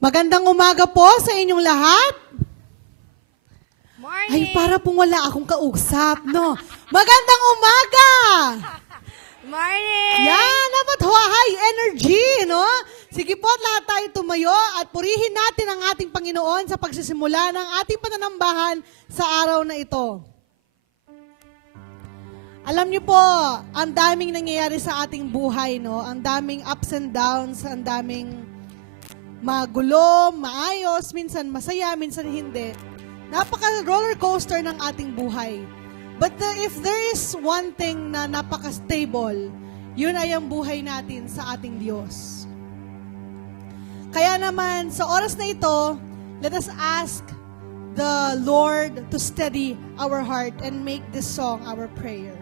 Magandang umaga po sa inyong lahat. Morning! Ay, para pong wala akong kausap, no? Magandang umaga! Morning! Yan, dapat high energy, no? Sige po, lahat tayo tumayo at purihin natin ang ating Panginoon sa pagsisimula ng ating pananambahan sa araw na ito. Alam niyo po, ang daming nangyayari sa ating buhay, no? Ang daming ups and downs, ang daming magulo, maayos, minsan masaya, minsan hindi. Napaka-roller coaster ng ating buhay. But if there is one thing na napaka-stable, yun ay ang buhay natin sa ating Diyos. Kaya naman, sa oras na ito, let us ask the Lord to steady our heart and make this song our prayer.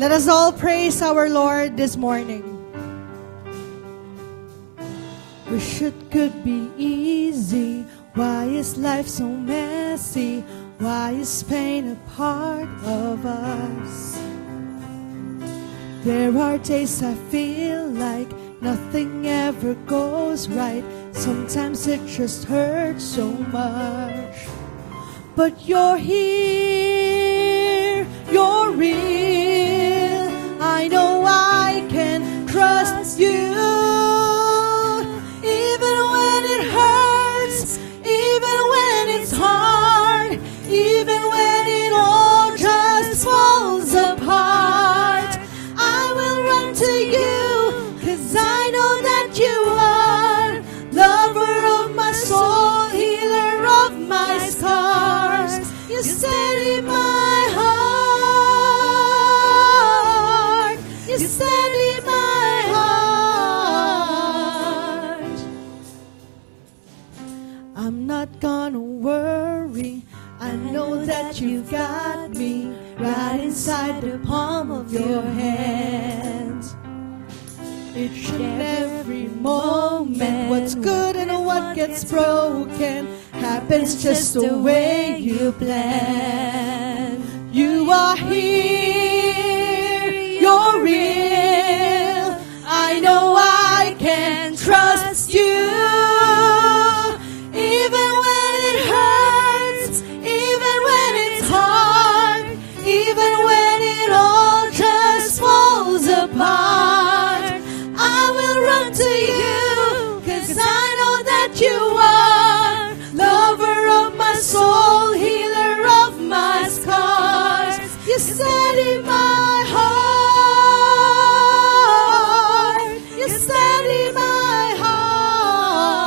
Let us all praise our Lord this morning. Wish it could be easy. Why is life so messy? Why is pain a part of us? There are days I feel like nothing ever goes right. Sometimes it just hurts so much. But you're here, you're real. I know I can trust you. Even when it hurts, even when it's hard, even when it all just falls apart, I will run to you, 'cause I know that you are lover of my soul, healer of my scars. You steady my heart. You steady my heart. I'm not gonna worry. I know that you got me right inside the palm of your hand. Each and every moment, what's good and what gets broken happens just the way you plan. You are here, you're real. I know I can trust you. Even when it hurts, even when it's hard, even when it all just falls apart, I will run to you, 'cause I know that you are lover of my soul, healer of my scars. You steady my heart. You steady my heart.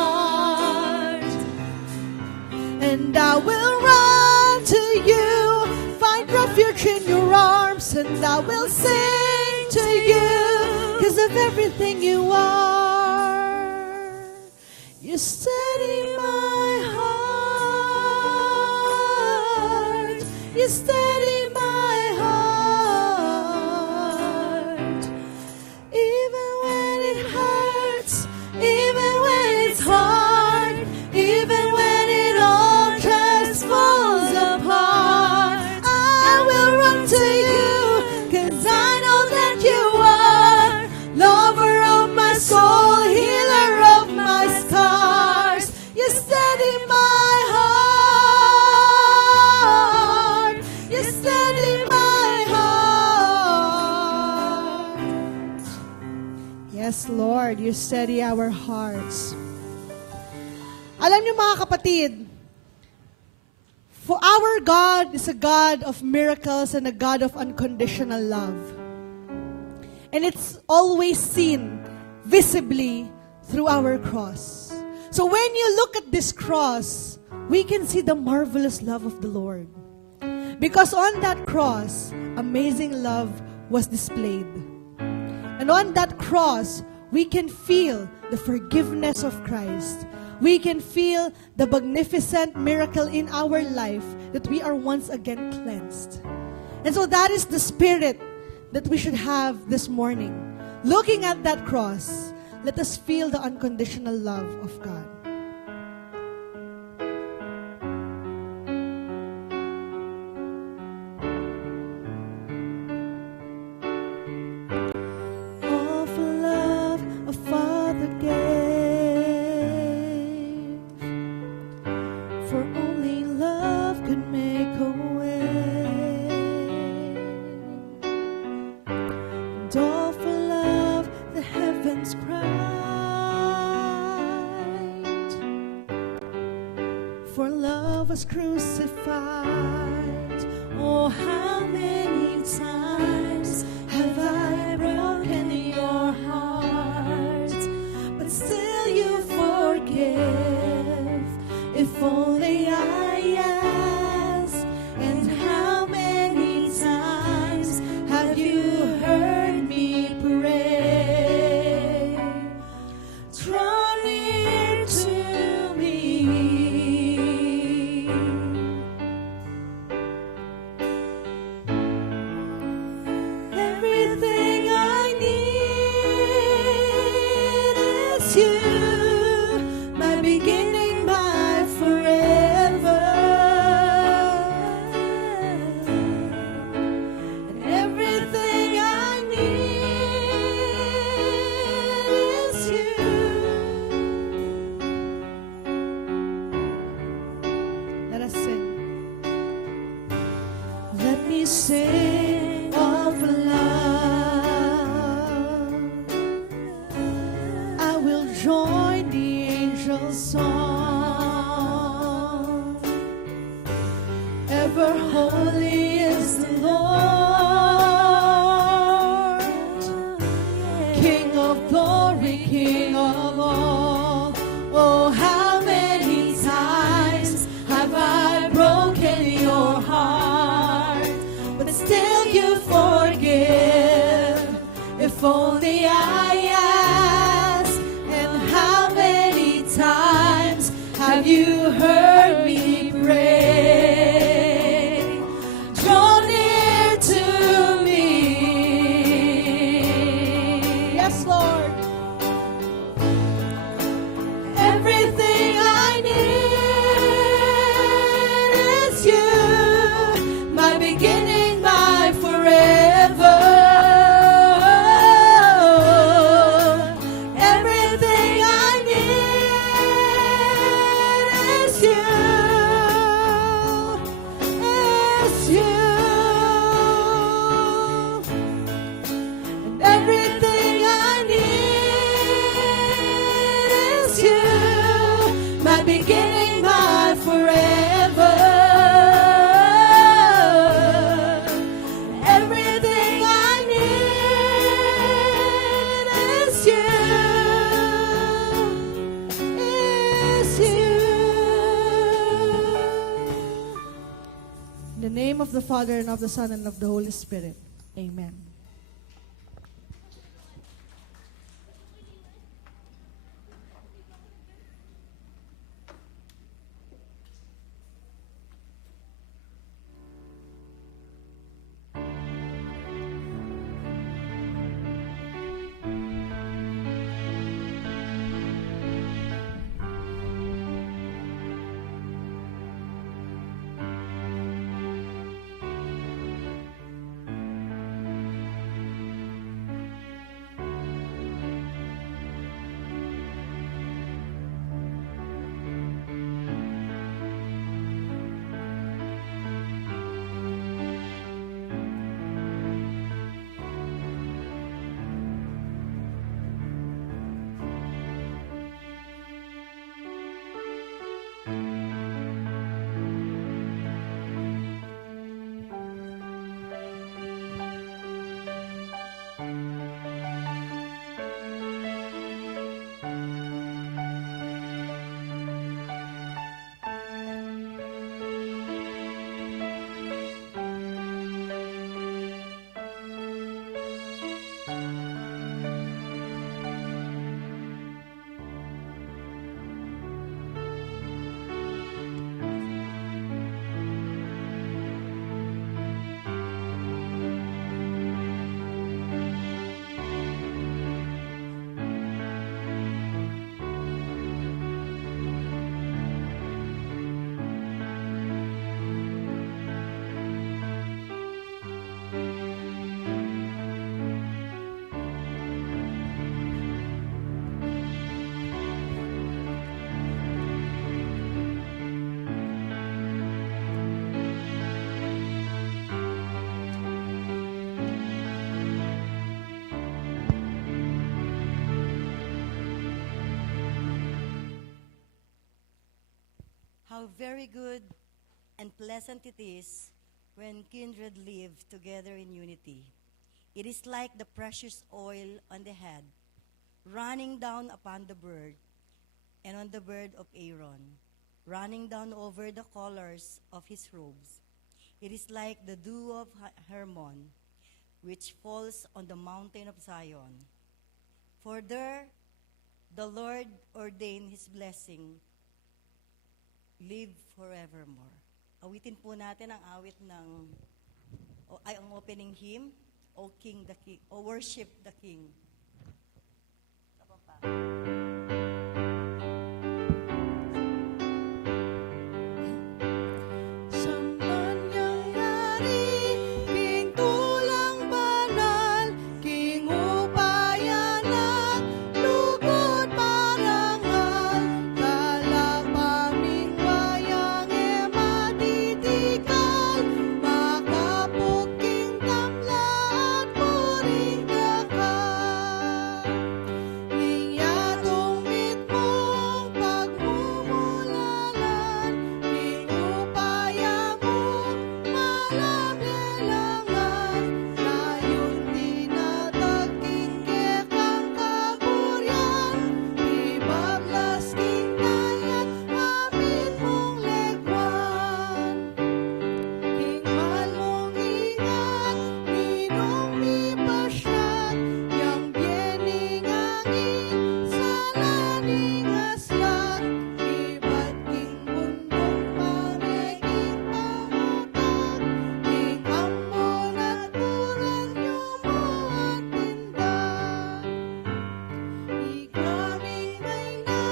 And I will run to you, find refuge in your arms, and I will sing to you, 'cause of everything you are. You steady my heart. You steady my heart. Even when it hurts, even when it's hard, even when it all just falls apart, I will run to you, 'cause I know that you are lover of my soul, healer of my scars. You steady my heart. You steady my heart. Yes, Lord, you steady our hearts. Alam niyo mga kapatid, for our God is a God of miracles and a God of unconditional love. And it's always seen visibly through our cross. So when you look at this cross, we can see the marvelous love of the Lord. Because on that cross, amazing love was displayed. And on that cross we can feel the forgiveness of Christ. We can feel the magnificent miracle in our life that we are once again cleansed. And so that is the spirit that we should have this morning. Looking at that cross, let us feel the unconditional love of God. For love was crucified. Oh, how many times have I broken your heart, but still you forgive. If only I ask. And how many times have you heard me pray? Draw near to me. Sing of love. I will join the angels' song. Ever holy is the Lord, King of glory, King of all. Oh, how many times have I broken your heart? Still you forgive. If only I ask. And how many times have you heard me pray? Draw near to me. Yes, Lord. Everything I need is you, my beginning. Beginning, my forever. Everything I need is you. In the name of the Father, and of the Son, and of the Holy Spirit. Amen. How very good and pleasant it is when kindred live together in unity. It is like the precious oil on the head, running down upon the beard, and on the beard of Aaron, running down over the collars of his robes. It is like the dew of Hermon, which falls on the mountain of Zion. For there the Lord ordained his blessing, live forevermore. Awitin po natin ang awit ng, ang opening hymn, O King the King, O Worship the King. Tapos pa. Siyang mangyayari, King tulang banal, King upayan at lugod parangal, kalapaming wayang matitikal, makapuking tamla at puring dakal. Inyatong mitmong pagmumulalan, King upaya mo malablelangan, ngayon tinatagking kekang kaburyan, ibablas king tayan, amin mong legwan. King malmong ingat, ninong mi pasyat, yang biening angin, salaning aslat, iba't king bundok pameging pangatag, king ambon at turan nyo mo at tindag. Ikaming ay na,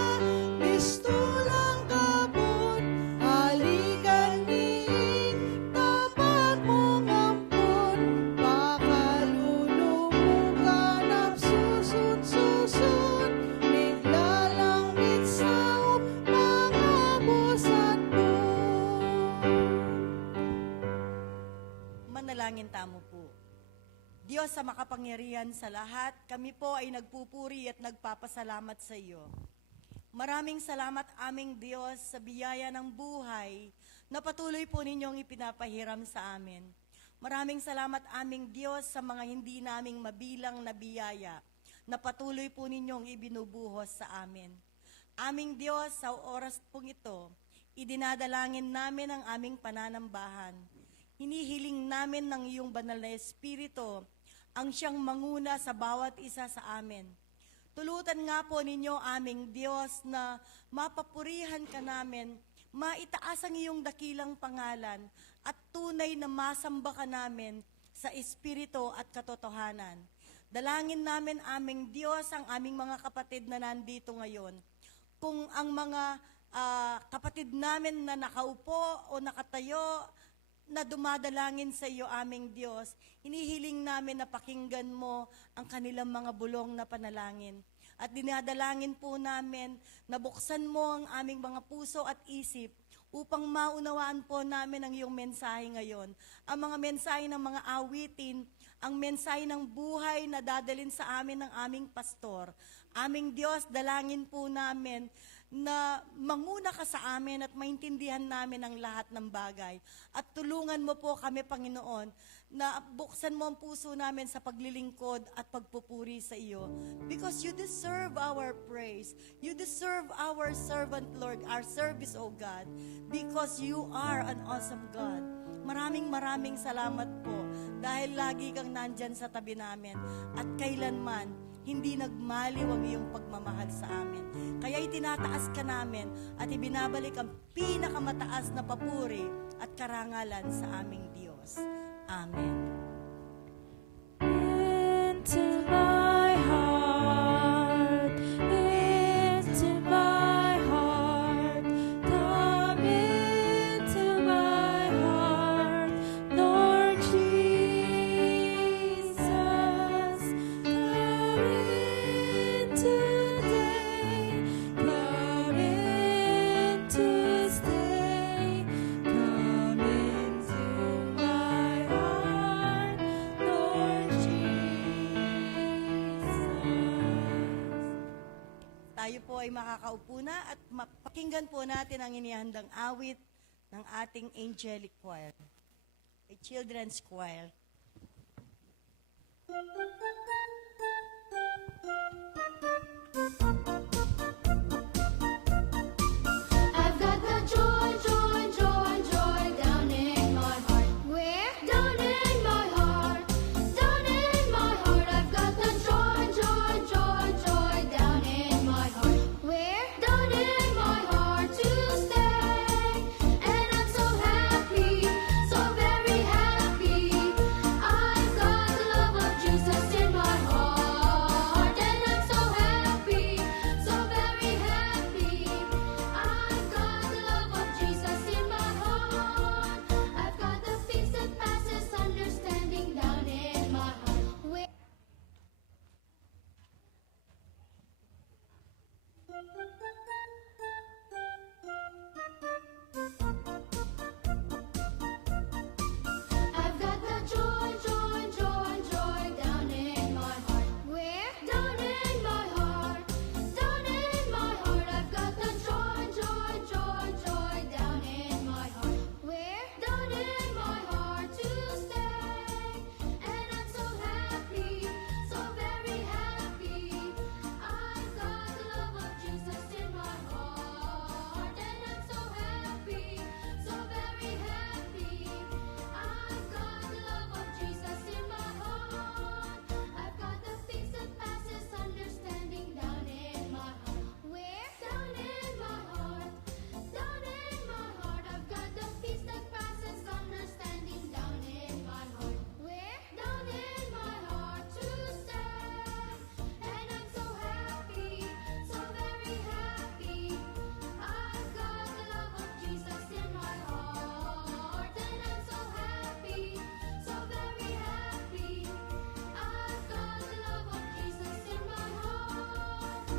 mistulang kabon, alikan niing, tapat mong ampon, pakalulumugan at susun, naglalangit sa mga busat mo. Manalangin tamo po. Diyos sa makapangyarihan sa lahat, kami po ay nagpupuri at nagpapasalamat sa iyo. Maraming salamat aming Diyos sa biyaya ng buhay na patuloy po ninyong ipinapahiram sa amin. Maraming salamat aming Diyos sa mga hindi naming mabilang na biyaya na patuloy po ninyong ibinubuhos sa amin. Aming Diyos, sa oras pong ito, idinadalangin namin ang aming pananambahan. Hinihiling namin ng iyong banal na Espiritu ang siyang manguna sa bawat isa sa amin. Tulutan nga po ninyo aming Diyos na mapapurihan ka namin, maitaas ang iyong dakilang pangalan at tunay na masamba ka namin sa Espiritu at katotohanan. Dalangin namin aming Diyos ang aming mga kapatid na nandito ngayon. Kung ang mga kapatid namin na nakaupo o nakatayo na dumadalangin sa iyo aming Diyos, hinihiling namin na pakinggan mo ang kanilang mga bulong na panalangin. At dinadalangin po namin na buksan mo ang aming mga puso at isip upang maunawaan po namin ang iyong mensahe ngayon. Ang mga mensahe ng mga awitin, ang mensahe ng buhay na dadalin sa amin ng aming pastor. Aming Diyos, dalangin po namin na manguna ka sa amin at maintindihan namin ang lahat ng bagay. At tulungan mo po kami, Panginoon, na buksan mo ang puso namin sa paglilingkod at pagpupuri sa iyo. Because you deserve our praise. You deserve our servant, Lord, our service, O God. Because you are an awesome God. Maraming salamat po dahil lagi kang nandyan sa tabi namin at kailanman hindi nagmaliw ang iyong pagmamahal sa amin. Kaya itinataas ka namin at ibinabalik ang pinakamataas na papuri at karangalan sa aming Diyos. Amen. Into my heart, into my heart, come into my heart, Lord Jesus, come in today, come in to stay, come into my heart, Lord Jesus. Tayo po ay makakaupo na at Pakinggan po natin ang inihandang awit ng ating angelic choir, a children's choir. I've got the joy, joy, joy, joy down in my heart. Where? Down in my heart. Down in my heart. I've got the joy, joy, joy, joy down in my heart. Where? Down in my heart to stay. And I'm so happy, so very happy. I've got the love of Jesus in my heart. And I'm so happy, so very happy. I've got the love of Jesus in my heart. I've got the peace that passes understanding down in my heart. I've got the joy, joy, joy, joy down in my heart. Where? Down in my heart. Down in my heart. I've got the joy, joy, joy, joy down in my heart. Where? Down in my heart to stay. And I'm so happy, so very happy. I've got the love of Jesus in my heart. And I'm so happy, so very happy. I've got the love of Jesus in my heart. I've got the peace that passes understanding down in my heart. Where? Down in my heart. Down in my heart. I've got the peace that passes understanding down in my heart. Where? Down in my heart to stay. And I'm so happy, so very happy. I've got the love of Jesus in my heart. And I'm so happy, so very happy. I've got the love of Jesus in my heart.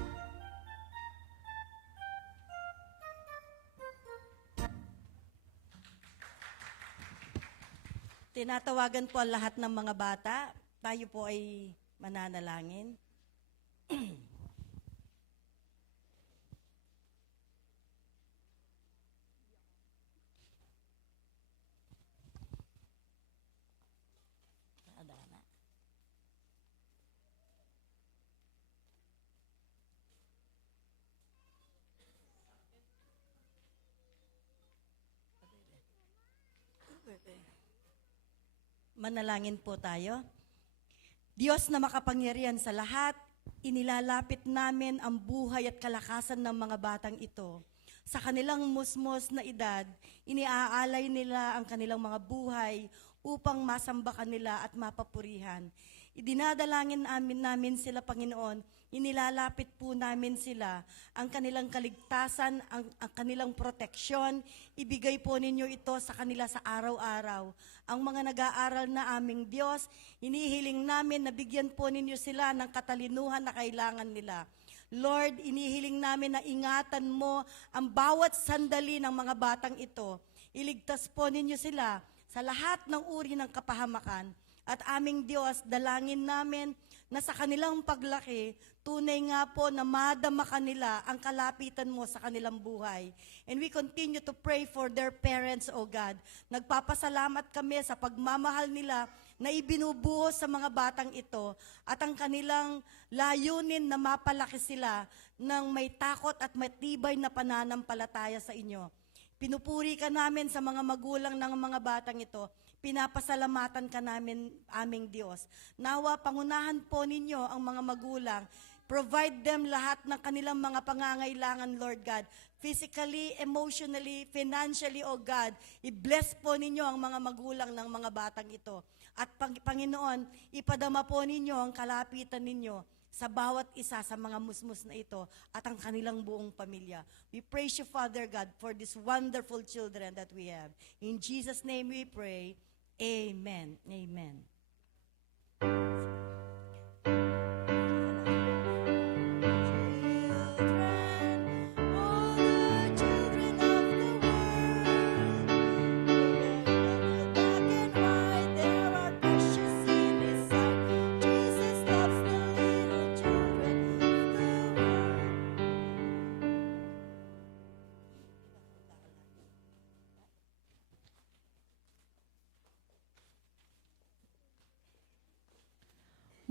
Tinatawagan po ang lahat ng mga bata. Tayo po ay mananalangin. Adana. Manalangin po tayo. Diyos na makapangyarihan sa lahat, inilalapit namin ang buhay at kalakasan ng mga batang ito. Sa kanilang musmos na edad, iniaalay nila ang kanilang mga buhay upang masamba kanila at mapapurihan. Idinadalangin namin sila, Panginoon, inilalapit po namin sila, ang kanilang kaligtasan, ang kanilang proteksyon, ibigay po ninyo ito sa kanila sa araw-araw. Ang mga nag-aaral na aming Diyos, inihiling namin na bigyan po ninyo sila ng katalinuhan na kailangan nila. Lord, inihiling namin na ingatan mo ang bawat sandali ng mga batang ito. Iligtas po ninyo sila sa lahat ng uri ng kapahamakan. At aming Diyos, dalangin namin na sa kanilang paglaki, tunay nga po na madama kanila ang kalapitan mo sa kanilang buhay. And we continue to pray for their parents, O God. Nagpapasalamat kami sa pagmamahal nila na ibinubuhos sa mga batang ito at ang kanilang layunin na mapalaki sila ng may takot at matibay na pananampalataya sa inyo. Pinupuri ka namin sa mga magulang ng mga batang ito. Pinapasalamatan ka namin, aming Diyos. Nawa, pangunahan po ninyo ang mga magulang. Provide them lahat ng kanilang mga pangangailangan, Lord God. Physically, emotionally, financially, O God. I-bless po ninyo ang mga magulang ng mga batang ito. At Panginoon, ipadama po ninyo ang kalapitan ninyo sa bawat isa sa mga musmus na ito at ang kanilang buong pamilya. We praise you, Father God, for these wonderful children that we have. In Jesus' name we pray. Amen. Amen.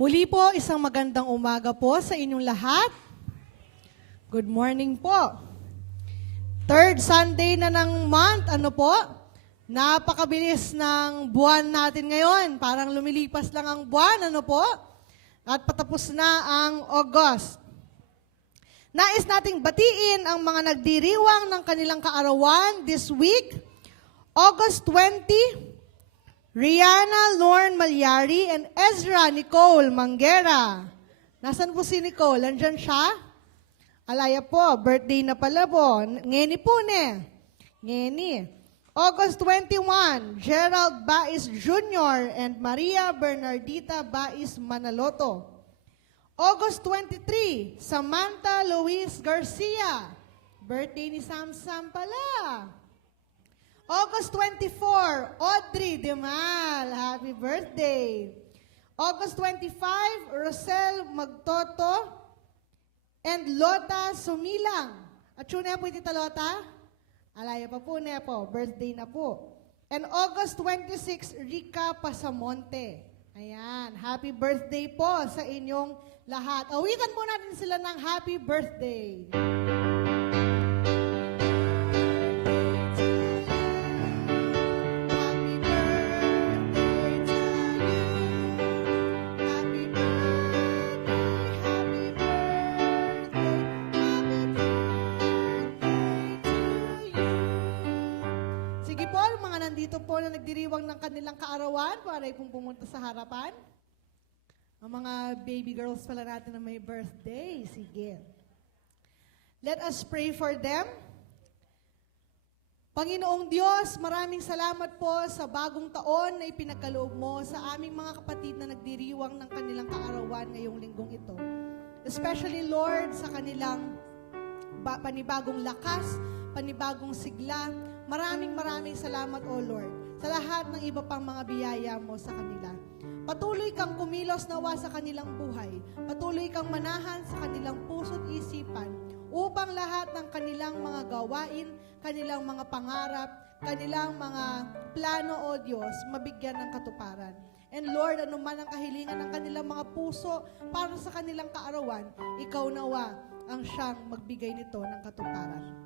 Muli po, isang magandang umaga po sa inyong lahat. Good morning po. Third Sunday na ng month, ano po? Napakabilis ng buwan natin ngayon. Parang lumilipas lang ang buwan, ano po? At patapos na ang August. Nais nating batiin ang mga nagdiriwang ng kanilang kaarawan this week. August 20, Rihanna Lorne Malyari and Ezra Nicole Manguera. Nasaan po si Nicole? Nandyan siya? Alaya po, birthday na pala po. Ngeni po ne. Ngeni. August 21, Gerald Bais Jr. and Maria Bernardita Bais Manaloto. August 23, Samantha Luis Garcia. Birthday ni Sam pala. August 24, Audrey Demal. Happy birthday. August 25, Rosel Magtoto and Lota Sumilang. At yun na po, Tita Lota? Alaya pa po na po. Birthday na po. And August 26, Rica Pasamonte. Ayan. Happy birthday po sa inyong lahat. Awitan po natin sila ng happy birthday. Dito po na nagdiriwang ng kanilang kaarawan para pong pumunta sa harapan. Ang mga baby girls pala natin na may birthday. Sige. Let us pray for them. Panginoong Diyos, maraming salamat po sa bagong taon na ipinagkaloob mo sa aming mga kapatid na nagdiriwang ng kanilang kaarawan ngayong linggong ito. Especially, Lord, sa kanilang panibagong lakas, panibagong sigla. Maraming salamat, O Lord, sa lahat ng iba pang mga biyaya mo sa kanila. Patuloy kang kumilos nawa sa kanilang buhay. Patuloy kang manahan sa kanilang puso't isipan upang lahat ng kanilang mga gawain, kanilang mga pangarap, kanilang mga plano, O Diyos, mabigyan ng katuparan. And Lord, anuman ang kahilingan ng kanilang mga puso para sa kanilang kaarawan, ikaw nawa ang siyang magbigay nito ng katuparan.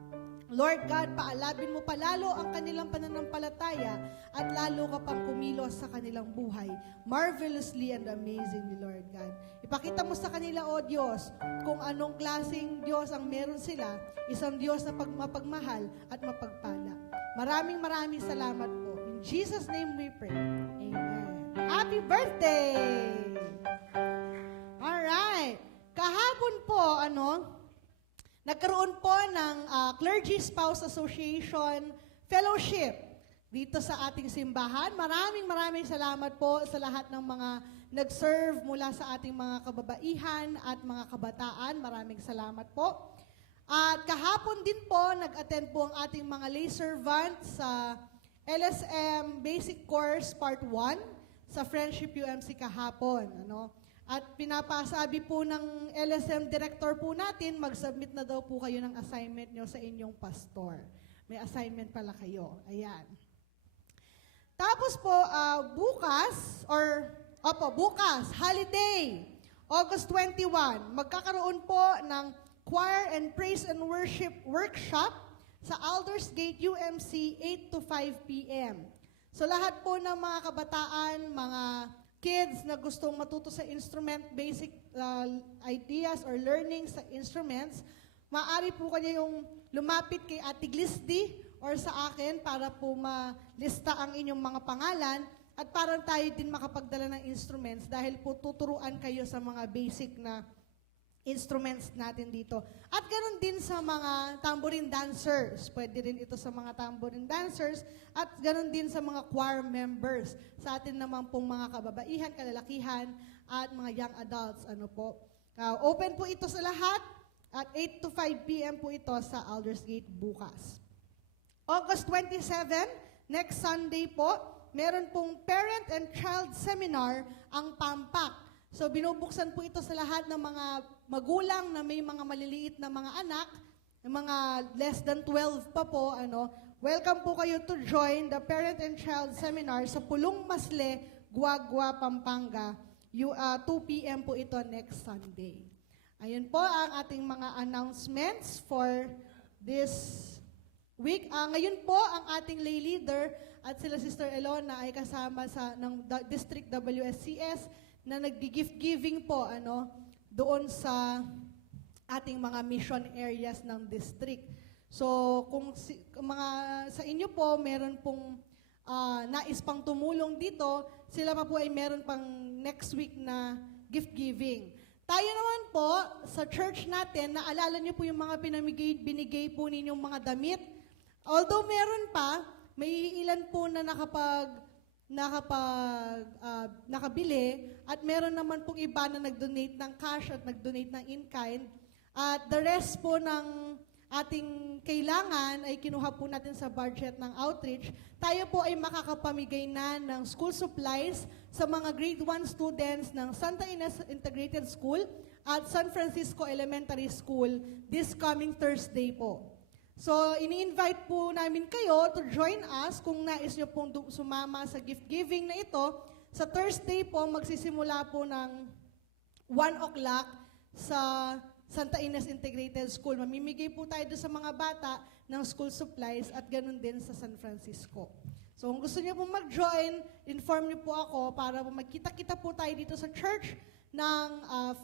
Lord God, paalabin mo palalo ang kanilang pananampalataya at lalo ka pang kumilos sa kanilang buhay. Marvelously and amazingly, Lord God. Ipakita mo sa kanila, O Diyos, kung anong klaseng Diyos ang meron sila, isang Diyos na mapagmahal at mapagpala. Maraming salamat po. In Jesus' name we pray. Amen. Happy birthday! Alright. Kahapon po, nagkaroon po ng Clergy Spouse Association Fellowship dito sa ating simbahan. Maraming salamat po sa lahat ng mga nag-serve mula sa ating mga kababaihan at mga kabataan. Maraming salamat po. At kahapon din po, nag-attend po ang ating mga lay servants sa LSM Basic Course Part 1 sa Friendship UMC kahapon. At pinapasabi po ng LSM director po natin, mag-submit na daw po kayo ng assignment nyo sa inyong pastor. May assignment pala kayo. Ayan. Tapos po, bukas, holiday, August 21, magkakaroon po ng Choir and Praise and Worship Workshop sa Aldersgate UMC 8 to 5 p.m. So lahat po ng mga kabataan, mga kids na gustong matuto sa instrument, basic ideas or learning sa instruments, maaari po kanya yung lumapit kay Ate Glisdy or sa akin para po malista ang inyong mga pangalan at parang tayo din makapagdala ng instruments dahil po tuturuan kayo sa mga basic na instruments natin dito. At ganoon din sa mga tambourine dancers. Pwede rin ito sa mga tambourine dancers at ganoon din sa mga choir members. Sa atin naman pong mga kababaihan, kalalakihan at mga young adults. Open po ito sa lahat at 8 to 5 p.m. po ito sa Aldersgate bukas. August 27, next Sunday po, meron pong Parent and Child Seminar ang PAMPAC. So binubuksan po ito sa lahat ng mga magulang na may mga maliliit na mga anak, mga less than 12 pa po, welcome po kayo to join the Parent and Child Seminar sa Pulong Masle, Guagua, Pampanga, 2 p.m. po ito next Sunday. Ayun po ang ating mga announcements for this week. Ngayon po, ang ating lay leader at sila Sister Elona ay kasama ng District WSCS na nag-gift giving po doon sa ating mga mission areas ng district. So, kung sa inyo po, meron pong nais pang tumulong dito, sila pa po ay meron pang next week na gift giving. Tayo naman po, sa church natin, naalala niyo po yung mga binigay po ninyong mga damit. Although meron pa, may ilan po na nakabili, at meron naman pong iba na nag-donate ng cash at nag-donate ng in-kind. At the rest po ng ating kailangan ay kinuha po natin sa budget ng outreach. Tayo po ay makakapamigay na ng school supplies sa mga grade 1 students ng Santa Ines Integrated School at San Francisco Elementary School this coming Thursday po. So, ini-invite po namin kayo to join us kung nais nyo pong sumama sa gift giving na ito. Sa Thursday po, magsisimula po ng 1 o'clock sa Santa Ines Integrated School. Mamimigay po tayo doon sa mga bata ng school supplies at ganun din sa San Francisco. So kung gusto niyo po mag-join, inform niyo po ako para magkita-kita po tayo dito sa church ng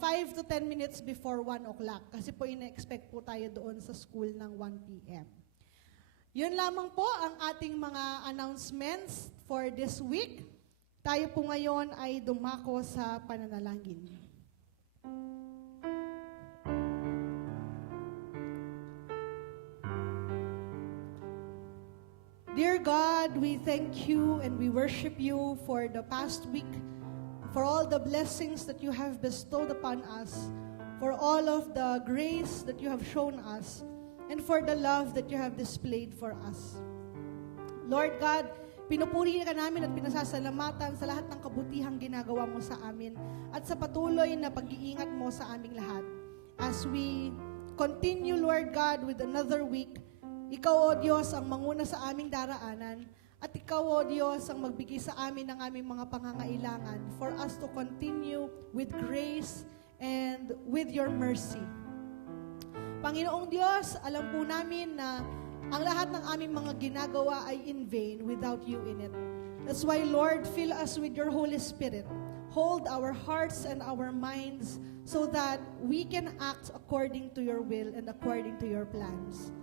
5 to 10 minutes before 1 o'clock. Kasi po ina-expect po tayo doon sa school ng 1 p.m. Yun lamang po ang ating mga announcements for this week. Tayo po ngayon ay dumako sa pananalangin. Dear God, we thank you and we worship you for the past week, for all the blessings that you have bestowed upon us, for all of the grace that you have shown us, and for the love that you have displayed for us. Lord God, pinupuri ka namin at pinasasalamatan sa lahat ng kabutihang ginagawa mo sa amin at sa patuloy na pag-iingat mo sa aming lahat. As we continue, Lord God, with another week, Ikaw, O Diyos, ang manguna sa aming daraanan at Ikaw, O Diyos, ang magbigay sa amin ng aming mga pangangailangan for us to continue with grace and with your mercy. Panginoong Diyos, alam po namin na ang lahat ng aming mga ginagawa ay in vain without you in it. That's why, Lord, fill us with your Holy Spirit. Hold our hearts and our minds so that we can act according to your will and according to your plans.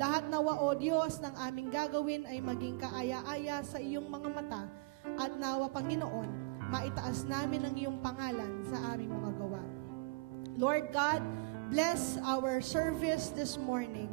Lahat nawa, O Diyos, ng aming gagawin ay maging kaaya-aya sa iyong mga mata at nawa, Panginoon, maitaas namin ang iyong pangalan sa aming mga gawa. Lord God, bless our service this morning.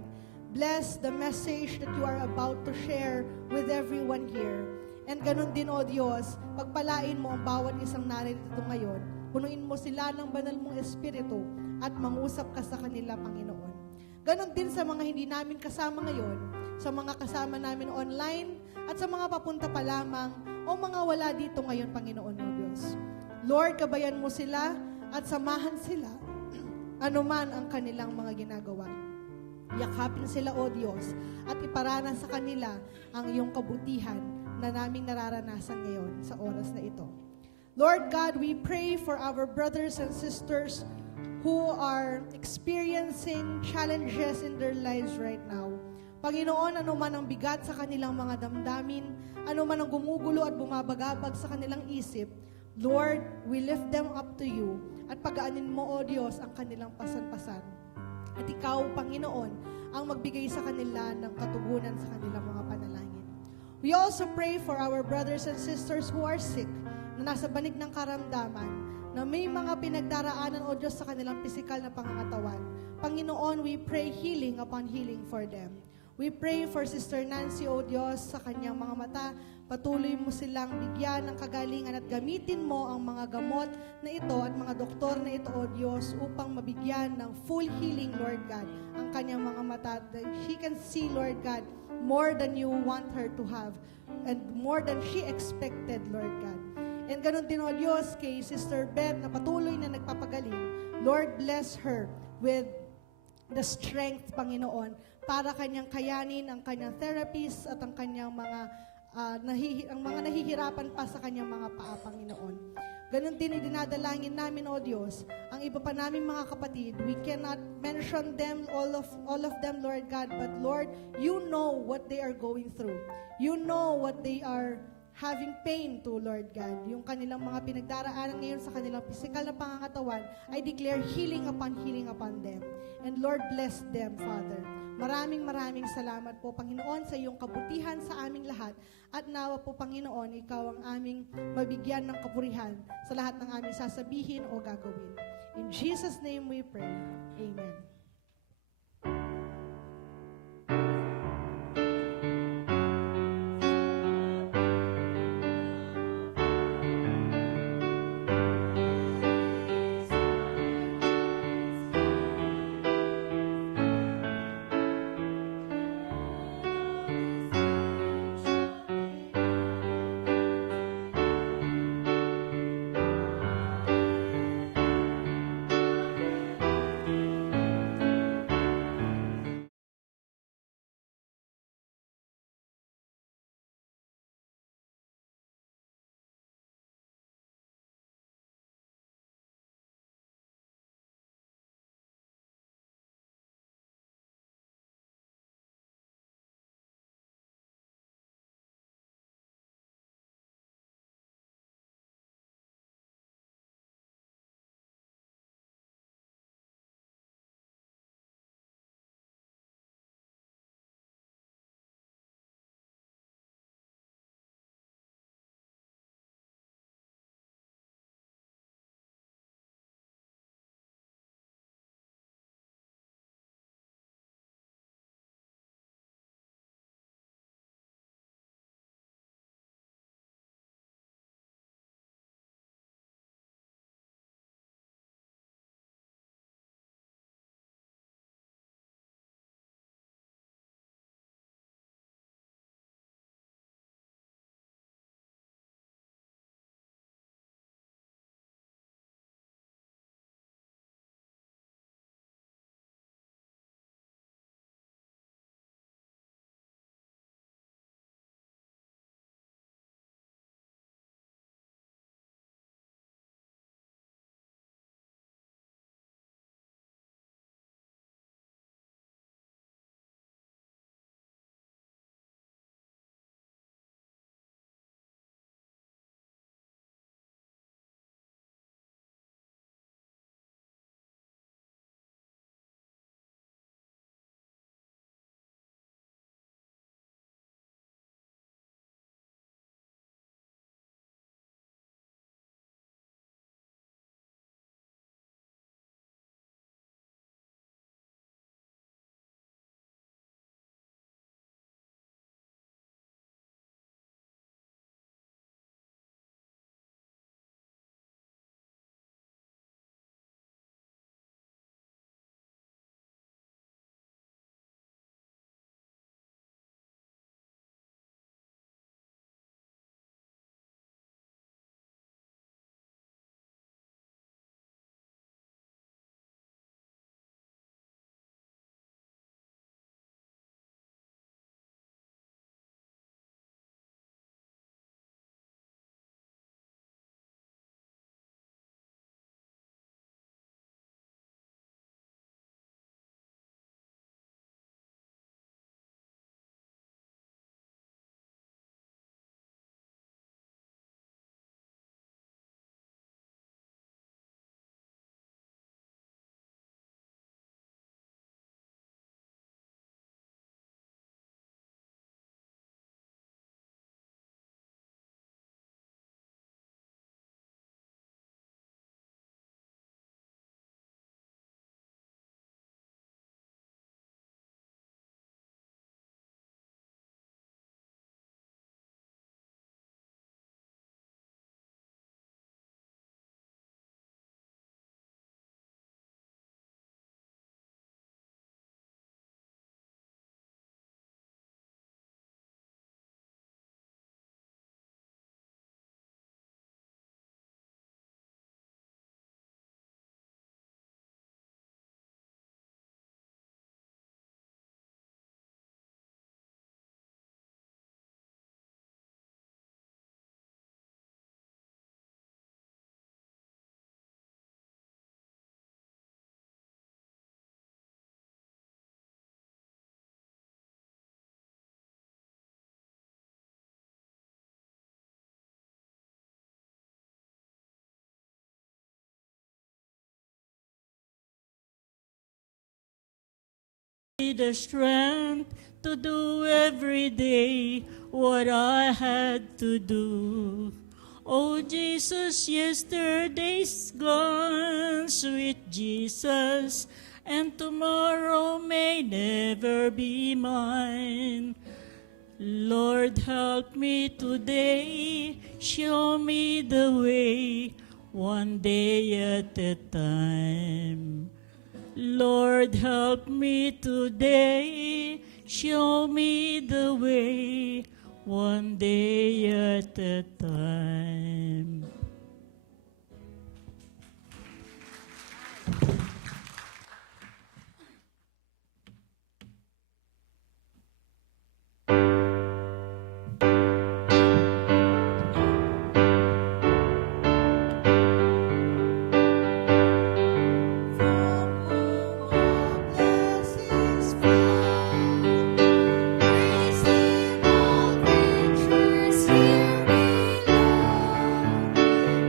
Bless the message that you are about to share with everyone here. And ganun din, O Diyos, pagpalain mo ang bawat isang narito ngayon. Punuin mo sila ng banal mong espiritu at mangusap ka sa kanila, Panginoon. Ganon din sa mga hindi namin kasama ngayon, sa mga kasama namin online, at sa mga papunta pa lamang o mga wala dito ngayon, Panginoon o Diyos. Lord, gabayan mo sila at samahan sila, anuman ang kanilang mga ginagawa. Yakapin sila, O Diyos, at iparana sa kanila ang iyong kabutihan na naming nararanasan ngayon sa oras na ito. Lord God, we pray for our brothers and sisters who are experiencing challenges in their lives right now. Panginoon, ano man ang bigat sa kanilang mga damdamin, ano man ang gumugulo at bumabagabag sa kanilang isip, Lord, we lift them up to you at pagaanin mo, O Diyos, ang kanilang pasan-pasan. At ikaw, Panginoon, ang magbigay sa kanila ng katugunan sa kanilang mga panalangin. We also pray for our brothers and sisters who are sick, na nasa banig ng karamdaman, na may mga pinagdaraanan, O Diyos, sa kanilang pisikal na pangangatawan. Panginoon, we pray healing upon healing for them. We pray for Sister Nancy, O Diyos, sa kanyang mga mata. Patuloy mo silang bigyan ng kagalingan at gamitin mo ang mga gamot na ito at mga doktor na ito, O Diyos, upang mabigyan ng full healing, Lord God, ang kanyang mga mata. That she can see, Lord God, more than you want her to have and more than she expected, Lord God. And ganun din, O Diyos, kay Sister Beth na patuloy na nagpapagaling. Lord, bless her with the strength, Panginoon, para kanyang kayanin ang kanyang therapies at ang kanyang mga ang mga nahihirapan pa sa kanyang mga paa, Panginoon. Ganon din dinadalangin namin, O Diyos, ang iba pa namin mga kapatid. We cannot mention them, all of them, Lord God, but Lord, you know what they are going through. You know what they are having pain to, Lord God. Yung kanilang mga pinagdaraanan ngayon sa kanilang physical na pangangatawan, I declare healing upon them. And Lord, bless them, Father. Maraming salamat po, Panginoon, sa iyong kabutihan sa aming lahat. At nawa po, Panginoon, ikaw ang aming mabigyan ng kapurihan sa lahat ng aming sasabihin o gagawin. In Jesus' name we pray. Amen. the strength to do every day what I had to do. Oh Jesus, yesterday's gone, sweet Jesus, and tomorrow may never be mine. Lord, help me today, show me the way, one day at a time. Lord, help me today, show me the way, one day at a time. Blessings found, praise Him, all creatures here below.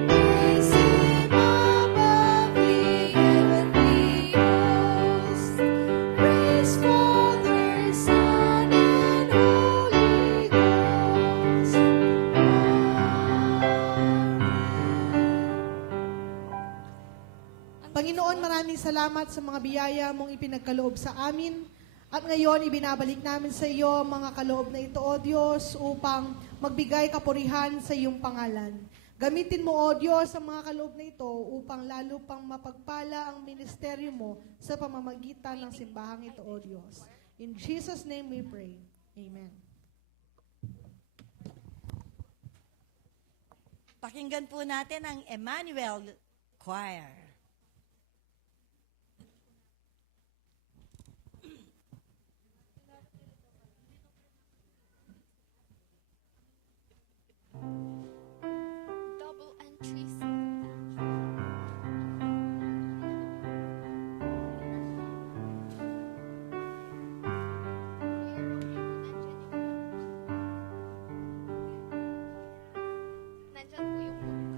Praise Him above the heavenly host. Praise Father, Son, and Holy Ghost. Panginoon, maraming salamat sa mga biyaya mong ipinagkaloob sa amin. At ngayon, ibinabalik namin sa iyo ang mga kaloob na ito, O Diyos, upang magbigay kapurihan sa iyong pangalan. Gamitin mo, O Diyos, ang mga kaloob na ito upang lalo pang mapagpala ang ministeryo mo sa pamamagitan ng simbahang ito, O Diyos. In Jesus' name we pray. Amen. Pakinggan po natin ang Emmanuel Choir. Double entries. Nandyan po yung book.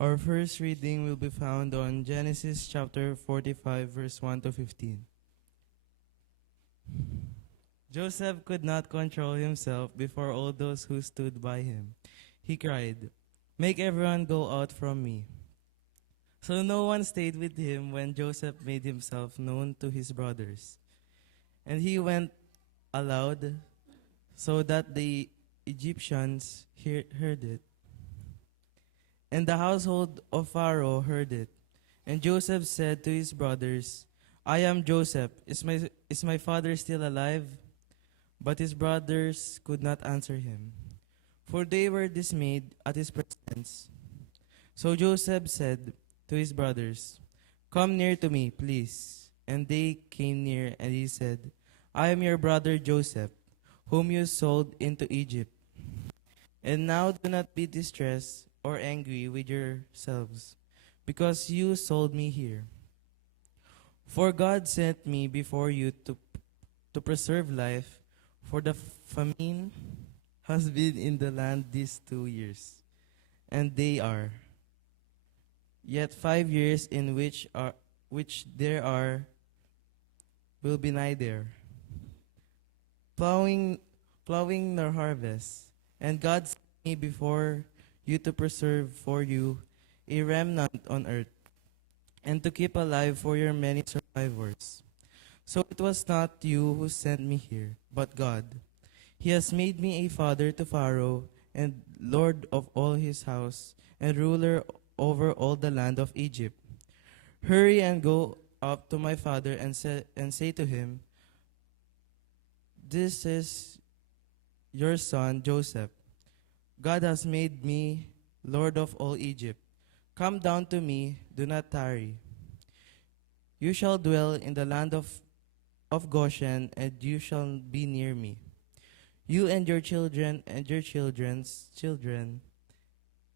Our first reading will be found on Genesis chapter 45, verse 1 to 15. Joseph could not control himself before all those who stood by him. He cried, "Make everyone go out from me." So no one stayed with him when Joseph made himself known to his brothers. And he went aloud so that the Egyptians heard it. And the household of Pharaoh heard it. And Joseph said to his brothers, "I am Joseph. Is my father still alive?" But his brothers could not answer him, for they were dismayed at his presence. So Joseph said to his brothers, "Come near to me, please." And they came near, and he said, "I am your brother Joseph, whom you sold into Egypt. And now do not be distressed or angry with yourselves, because you sold me here. For God sent me before you to preserve life, for the famine has been in the land these 2 years, and they are. Yet 5 years in which there are will be neither plowing nor harvest. And God sent me before you to preserve for you a remnant on earth, and to keep alive for your many survivors. So it was not you who sent me here, but God. He has made me a father to Pharaoh, and lord of all his house, and ruler over all the land of Egypt. Hurry and go up to my father and say to him, 'This is your son Joseph. God has made me lord of all Egypt. Come down to me, do not tarry. You shall dwell in the land of Goshen, and you shall be near me, you and your children and your children's children,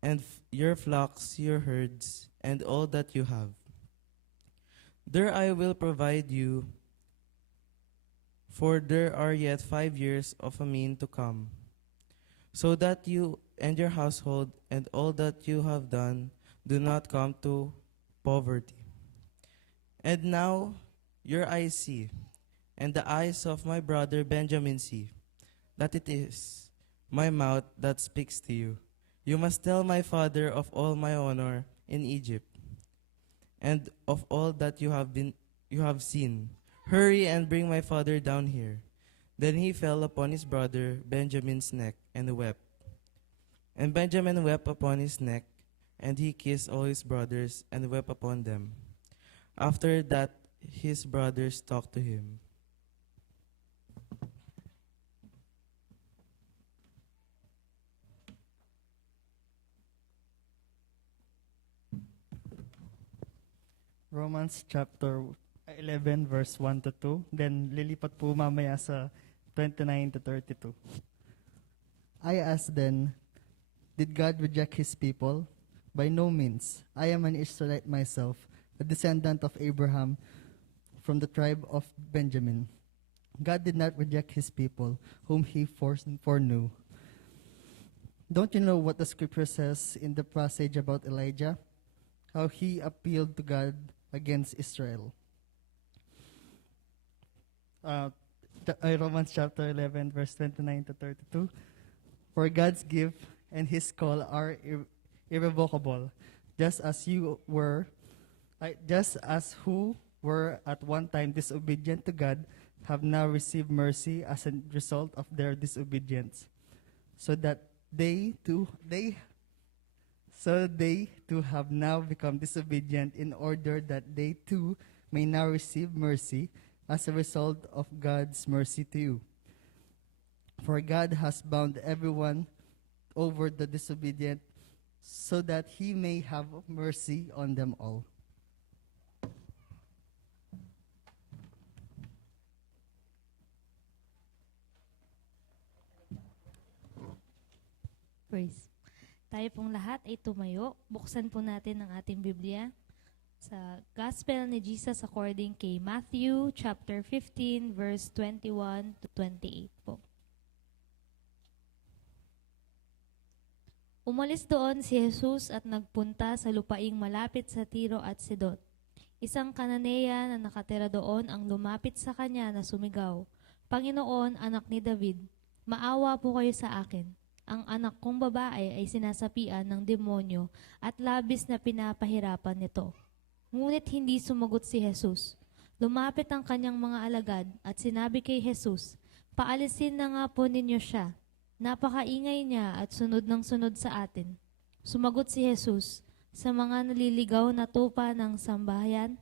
and your flocks, your herds, and all that you have. There I will provide you, for there are yet 5 years of famine to come, so that you and your household and all that you have done do not come to poverty. And now your eyes see, and the eyes of my brother Benjamin see, that it is my mouth that speaks to you. You must tell my father of all my honor in Egypt, and of all that you have seen. Hurry and bring my father down here." Then he fell upon his brother Benjamin's neck and wept. And Benjamin wept upon his neck, and he kissed all his brothers and wept upon them. After that his brothers talked to him. Romans chapter 11 verse 1 to 2. Then lilipat po mamaya sa 29 to 32. I ask then, did God reject his people? By no means. I am an Israelite myself, a descendant of Abraham from the tribe of Benjamin. God did not reject his people, whom he foreknew. Don't you know what the scripture says in the passage about Elijah? How he appealed to God against Israel. Romans chapter 11, verse 29 to 32. For God's gift and his call are irrevocable, just as who were at one time disobedient to God have now received mercy as a result of their disobedience, so they too have now become disobedient, in order that they too may now receive mercy as a result of God's mercy to you. For God has bound everyone over the disobedient, so that he may have mercy on them all. Praise. Tayo pong lahat ay tumayo. Buksan po natin ang ating Biblia sa Gospel ni Jesus according kay Matthew chapter 15 verse 21 to 28 po. Umalis doon si Jesus at nagpunta sa lupaing malapit sa Tiro at Sidon. Isang Kananeya na nakatira doon ang lumapit sa kanya na sumigaw, "Panginoon, anak ni David, maawa po kayo sa akin. Ang anak kong babae ay sinasapian ng demonyo at labis na pinapahirapan nito." Ngunit hindi sumagot si Jesus. Lumapit ang kanyang mga alagad at sinabi kay Jesus, "Paalisin na nga po ninyo siya. Napakaingay niya at sunod ng sunod sa atin." Sumagot si Jesus, "Sa mga naliligaw na tupa ng sambahayan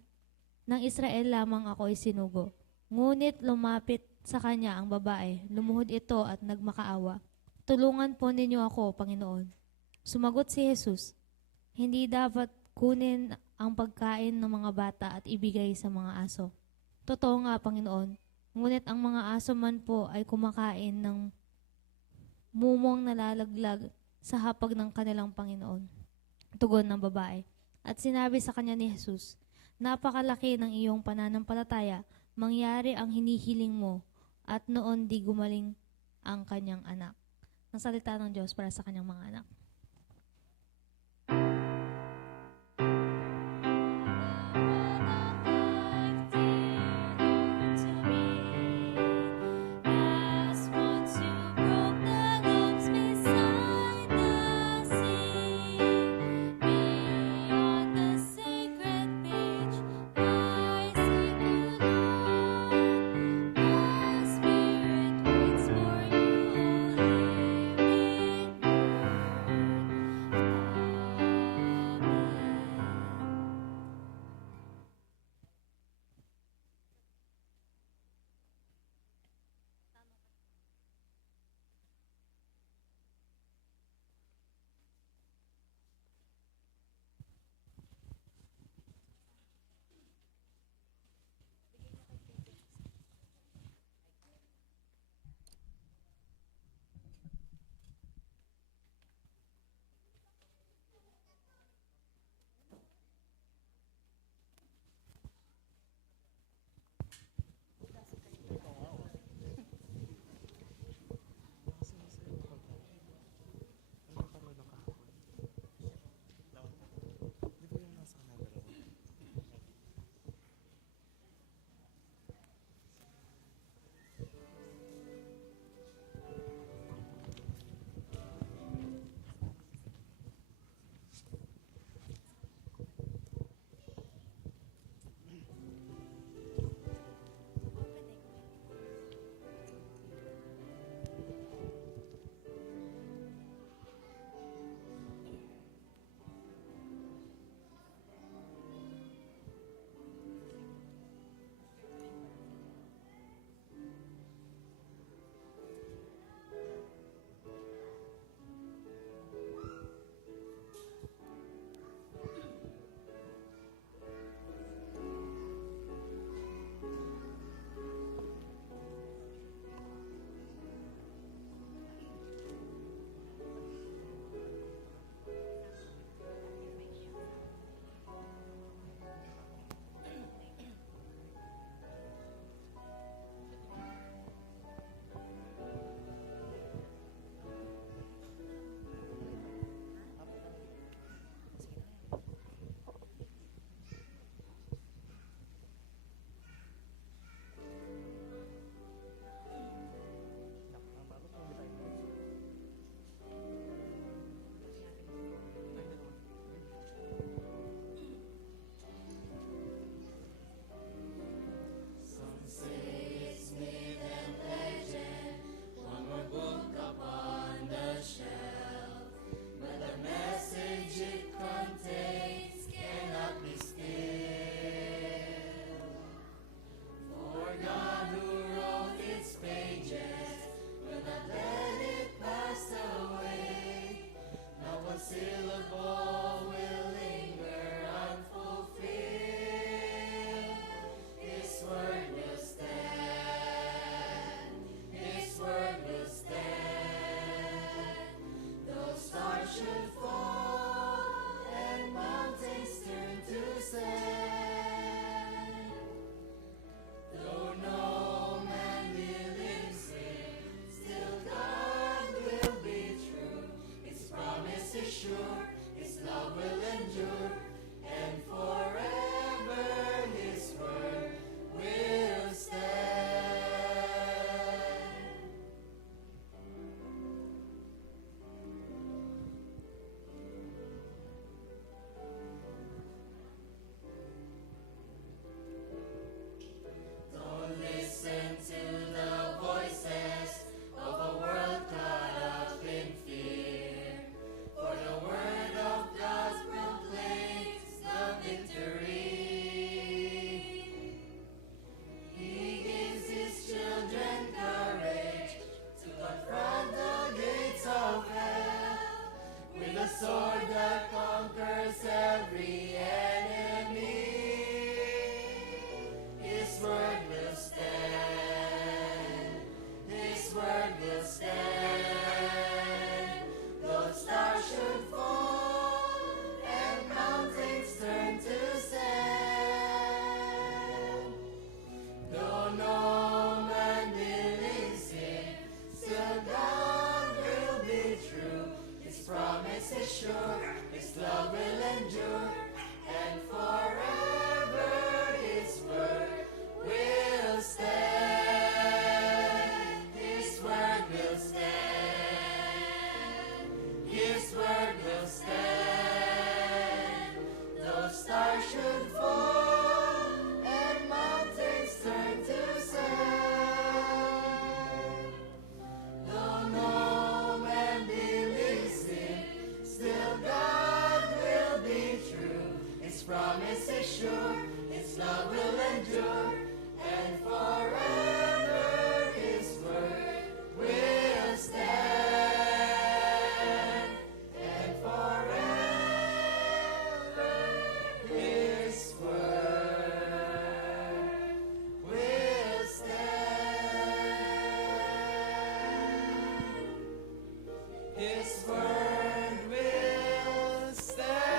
ng Israel lamang ako isinugo." Ngunit lumapit sa kanya ang babae, lumuhod ito at nagmakaawa. "Tulungan po ninyo ako, Panginoon." Sumagot si Jesus, "Hindi dapat kunin ang pagkain ng mga bata at ibigay sa mga aso." "Totoo nga, Panginoon, ngunit ang mga aso man po ay kumakain ng mumong nalalaglag sa hapag ng kanilang Panginoon." Tugon ng babae. At sinabi sa kanya ni Jesus, "Napakalaki ng iyong pananampalataya, mangyari ang hinihiling mo." At noon di gumaling ang kanyang anak. Ang salita ng Diyos para sa kanyang mga anak. will stand. Though stars should fall and mountains turn to sand, though no man believes him, still God will be true. His promise is sure, His love will endure, and forever His word will stand. His word will stand. His word will stand. Though stars should fall and mountains turn to sand, though no man believes Him, still God will be true. His promise is sure, His love will endure, and forever His word will stand. And forever His word will stand. His word will stand.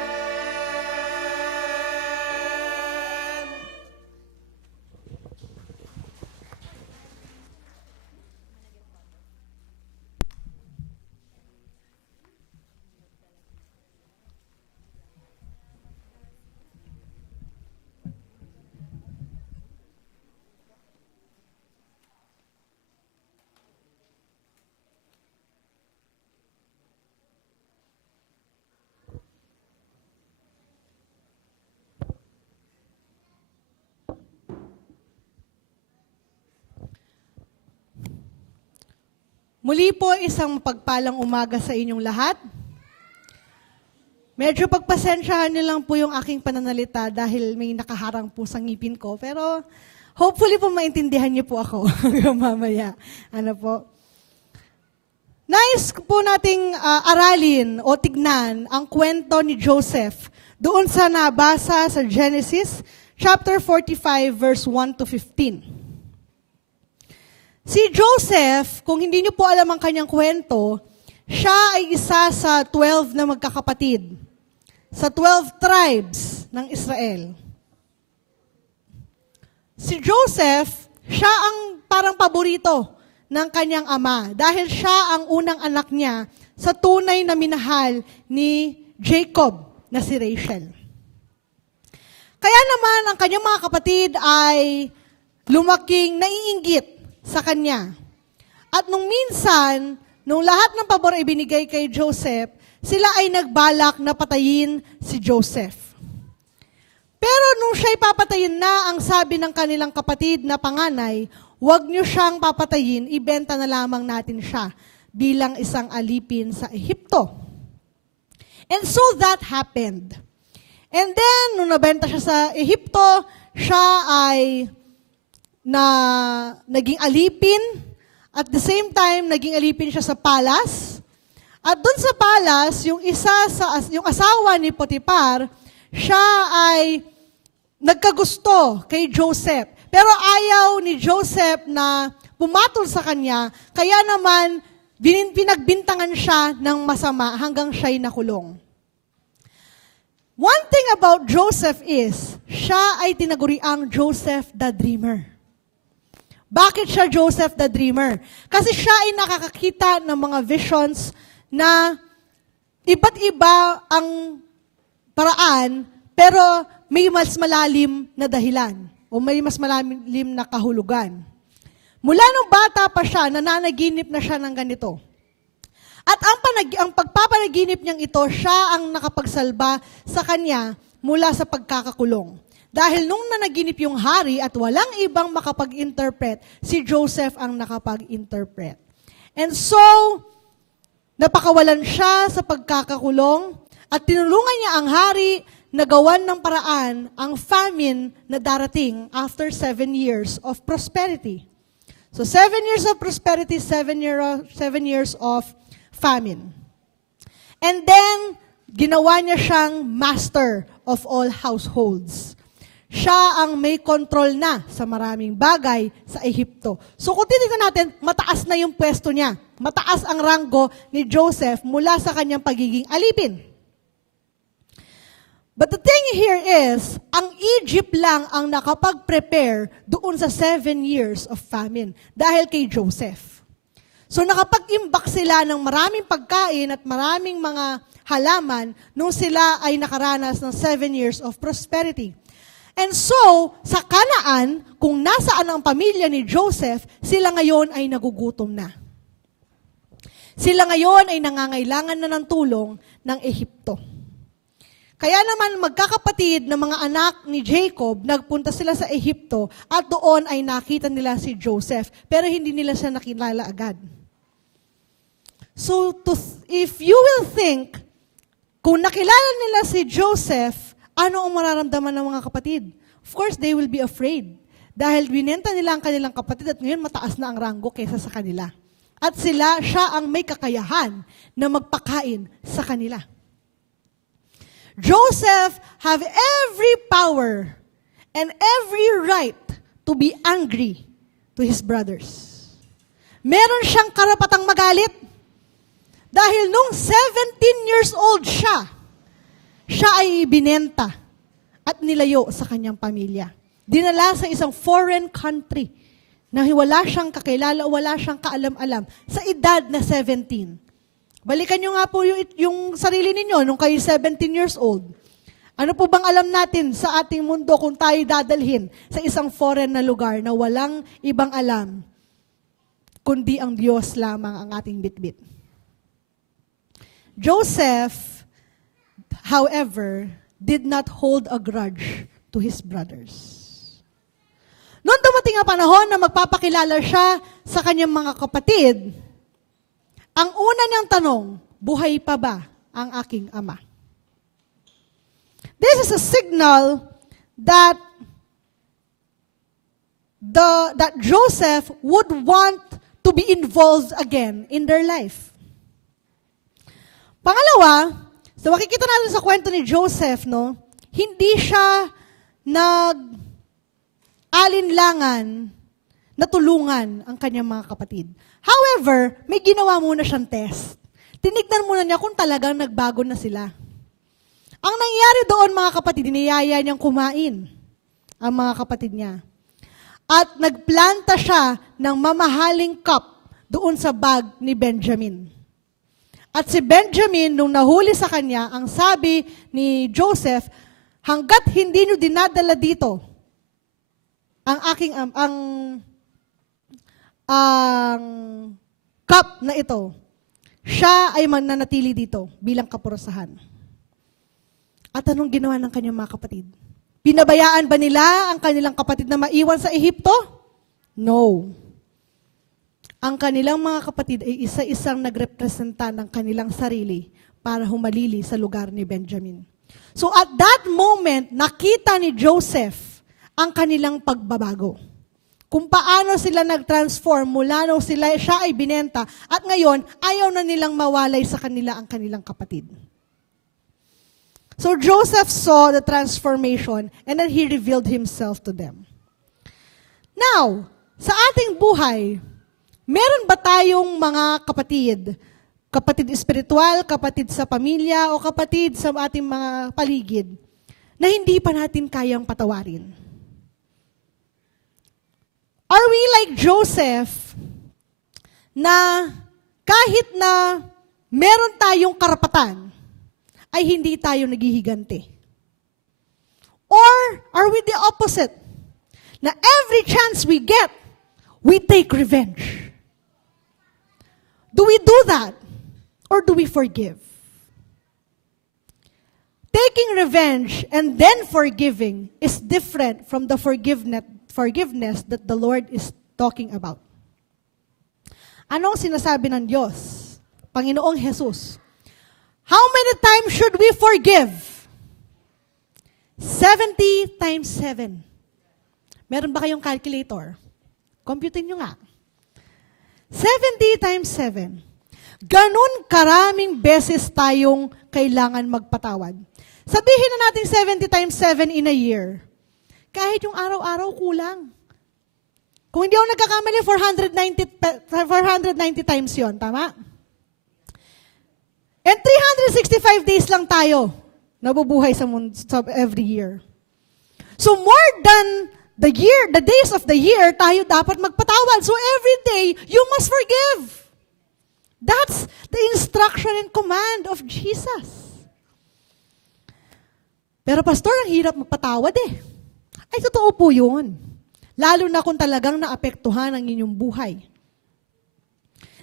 Muli po, isang pagpalang umaga sa inyong lahat. Medyo pagpasensyahan niyo lang po yung aking pananalita dahil may nakaharang po sa ngipin ko. Pero hopefully po maintindihan niyo po ako mamaya. Ano po? Nais po nating aralin o tignan ang kwento ni Joseph doon sa nabasa sa Genesis chapter 45 verse 1 to 15. Si Joseph, kung hindi niyo po alam ang kanyang kwento, siya ay isa sa 12 na magkakapatid. Sa 12 tribes ng Israel. Si Joseph, siya ang parang paborito ng kanyang ama dahil siya ang unang anak niya sa tunay na minahal ni Jacob na si Rachel. Kaya naman ang kanyang mga kapatid ay lumaking naiinggit sa kanya. At nung minsan, nung lahat ng pabor ay binigay kay Joseph, sila ay nagbalak na patayin si Joseph. Pero nung siya'y papatayin na, ang sabi ng kanilang kapatid na panganay, huwag niyo siyang papatayin, ibenta na lamang natin siya bilang isang alipin sa Ehipto. And so that happened. And then, nung nabenta siya sa Ehipto, siya ay naging alipin. At the same time, naging alipin siya sa palace. At doon sa palace, yung asawa ni Potiphar, siya ay nagkagusto kay Joseph. Pero ayaw ni Joseph na pumatol sa kanya, kaya naman pinagbintangan siya ng masama hanggang siya'y nakulong. One thing about Joseph is, siya ay tinaguriang Joseph the Dreamer. Bakit siya Joseph the Dreamer? Kasi siya ay nakakakita ng mga visions na iba't iba ang paraan, pero may mas malalim na dahilan o may mas malalim na kahulugan. Mula nung bata pa siya, nananaginip na siya ng ganito. At ang pagpapanaginip niyang ito, siya ang nakapagsalba sa kanya mula sa pagkakakulong. Dahil nung nanaginip yung hari at walang ibang makapag-interpret, si Joseph ang nakapag-interpret. And so, napakawalan siya sa pagkakakulong at tinulungan niya ang hari na gawan ng paraan ang famine na darating after 7 years of prosperity. So 7 years of prosperity, 7 years of famine. And then, ginawa niya siyang master of all households. siya ang may control na sa maraming bagay sa Ehipto. So kung titignan natin, mataas na yung pwesto niya. Mataas ang ranggo ni Joseph mula sa kanyang pagiging alipin. But the thing here is, ang Egypt lang ang nakapag-prepare doon sa 7 years of famine dahil kay Joseph. So nakapag-imbak sila ng maraming pagkain at maraming mga halaman nung sila ay nakaranas ng 7 years of prosperity. And so, sa Kanaan, kung nasaan ang pamilya ni Joseph, sila ngayon ay nagugutom na. Sila ngayon ay nangangailangan na ng tulong ng Ehipto. Kaya naman magkakapatid na mga anak ni Jacob, nagpunta sila sa Ehipto at doon ay nakita nila si Joseph, pero hindi nila siya nakilala agad. So, if you will think, kung nakilala nila si Joseph, ano ang mararamdaman ng mga kapatid? Of course, they will be afraid. Dahil binenta nila ang kanilang kapatid at ngayon mataas na ang ranggo kaysa sa kanila. At siya ang may kakayahan na magpakain sa kanila. Joseph have every power and every right to be angry to his brothers. Meron siyang karapatang magalit. Dahil nung 17 years old siya ay ibinenta at nilayo sa kanyang pamilya. Dinala sa isang foreign country na wala siyang kakilala, wala siyang kaalam-alam sa edad na 17. Balikan nyo nga po yung sarili ninyo nung kayo 17 years old. Ano po bang alam natin sa ating mundo kung tayo dadalhin sa isang foreign na lugar na walang ibang alam, kundi ang Diyos lamang ang ating bitbit? Joseph, however, did not hold a grudge to his brothers. Noon dumating ang panahon na magpapakilala siya sa kanyang mga kapatid, ang una niyang tanong, buhay pa ba ang aking ama? This is a signal that Joseph would want to be involved again in their life. Pangalawa, so makikita natin sa kwento ni Joseph, no, hindi siya nag-alinlangan na tulungan ang kanyang mga kapatid. However, may ginawa muna siyang test. Tinignan muna niya kung talagang nagbago na sila. Ang nangyari doon, mga kapatid, niyaya niyang kumain ang mga kapatid niya. At nagplanta siya ng mamahaling cup doon sa bag ni Benjamin. At si Benjamin, nung nahuli sa kanya, ang sabi ni Joseph, hanggat hindi nyo dinadala dito ang cup na ito, siya ay mananatili dito bilang kapurusahan. At anong ginawa ng kanyang mga kapatid? Pinabayaan ba nila ang kanilang kapatid na maiwan sa Ehipto? No. Ang kanilang mga kapatid ay isa-isang nagrepresenta ng kanilang sarili para humalili sa lugar ni Benjamin. So at that moment, nakita ni Joseph ang kanilang pagbabago. Kung paano sila nag-transform mula nung siya ay binenta at ngayon, ayaw na nilang mawalay sa kanila ang kanilang kapatid. So Joseph saw the transformation and then he revealed himself to them. Now, sa ating buhay, meron ba tayong mga kapatid? Kapatid espiritual, kapatid sa pamilya, o kapatid sa ating mga paligid na hindi pa natin kayang patawarin? Are we like Joseph na kahit na meron tayong karapatan, ay hindi tayo naghihigante? Or are we the opposite? Na every chance we get, we take revenge. Do we do that? Or do we forgive? Taking revenge and then forgiving is different from the forgiveness that the Lord is talking about. Anong sinasabi ng Diyos? Panginoong Jesus, how many times should we forgive? 70 times 7. Meron ba kayong calculator? Computin nyo nga. 70 times 7. Ganun karaming beses tayong kailangan magpatawad. Sabihin na natin 70 times 7 in a year. Kahit yung araw-araw kulang. Kung hindi ako nagkakamali, 490 times yon, tama? And 365 days lang tayo nabubuhay sa mundo every year. So more than the days of the year, tayo dapat magpatawad. So every day, you must forgive. That's the instruction and command of Jesus. Pero pastor, ang hirap magpatawad eh. Ay, totoo po yun. Lalo na kung talagang naapektuhan ang inyong buhay.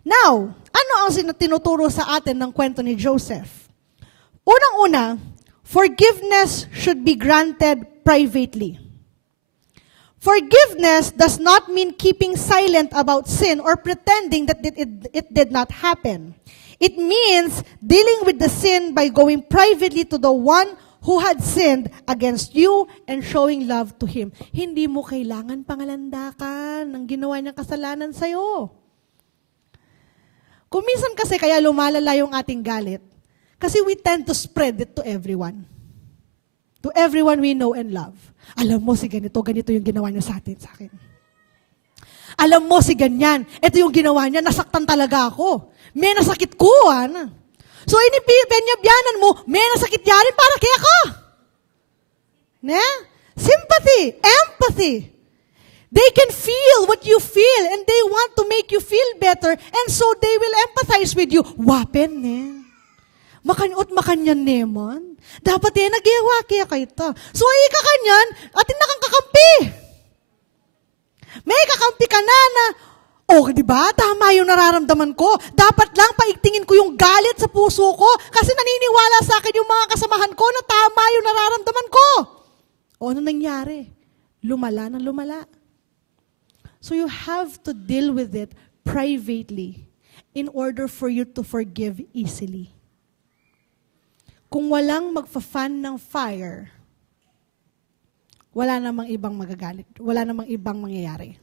Now, ano ang tinuturo sa atin ng kwento ni Joseph? Unang-una, forgiveness should be granted privately. Forgiveness does not mean keeping silent about sin or pretending that it did not happen. It means dealing with the sin by going privately to the one who had sinned against you and showing love to him. Hindi mo kailangan pangalandakan ng ginawa niyang kasalanan sa'yo. Kung minsan kasi kaya lumalala yung ating galit, kasi we tend to spread it to everyone. To everyone we know and love. Alam mo si ganito yung ginawa niya sa akin. Alam mo si ganyan, ito yung ginawa niya, nasaktan talaga ako. May nasakit ko, So, inipinyabianan mo, may nasakit niya rin para kaya ka. Ne? Sympathy, empathy. They can feel what you feel and they want to make you feel better and so they will empathize with you. Wapen, ne? Makanyot makanyan naman. Dapat nag-iwa kaya kayo to. So, ay kakanyan, atin na kang kakampi. May kakampi ka na, di ba? Tama yung nararamdaman ko. Dapat lang paigtingin ko yung galit sa puso ko kasi naniniwala sa akin yung mga kasamahan ko na tama yung nararamdaman ko. O ano nangyari? Lumala ng lumala. So you have to deal with it privately in order for you to forgive easily. Kung walang magfa-fan ng fire, wala namang ibang magagalit. Wala namang ibang mangyayari.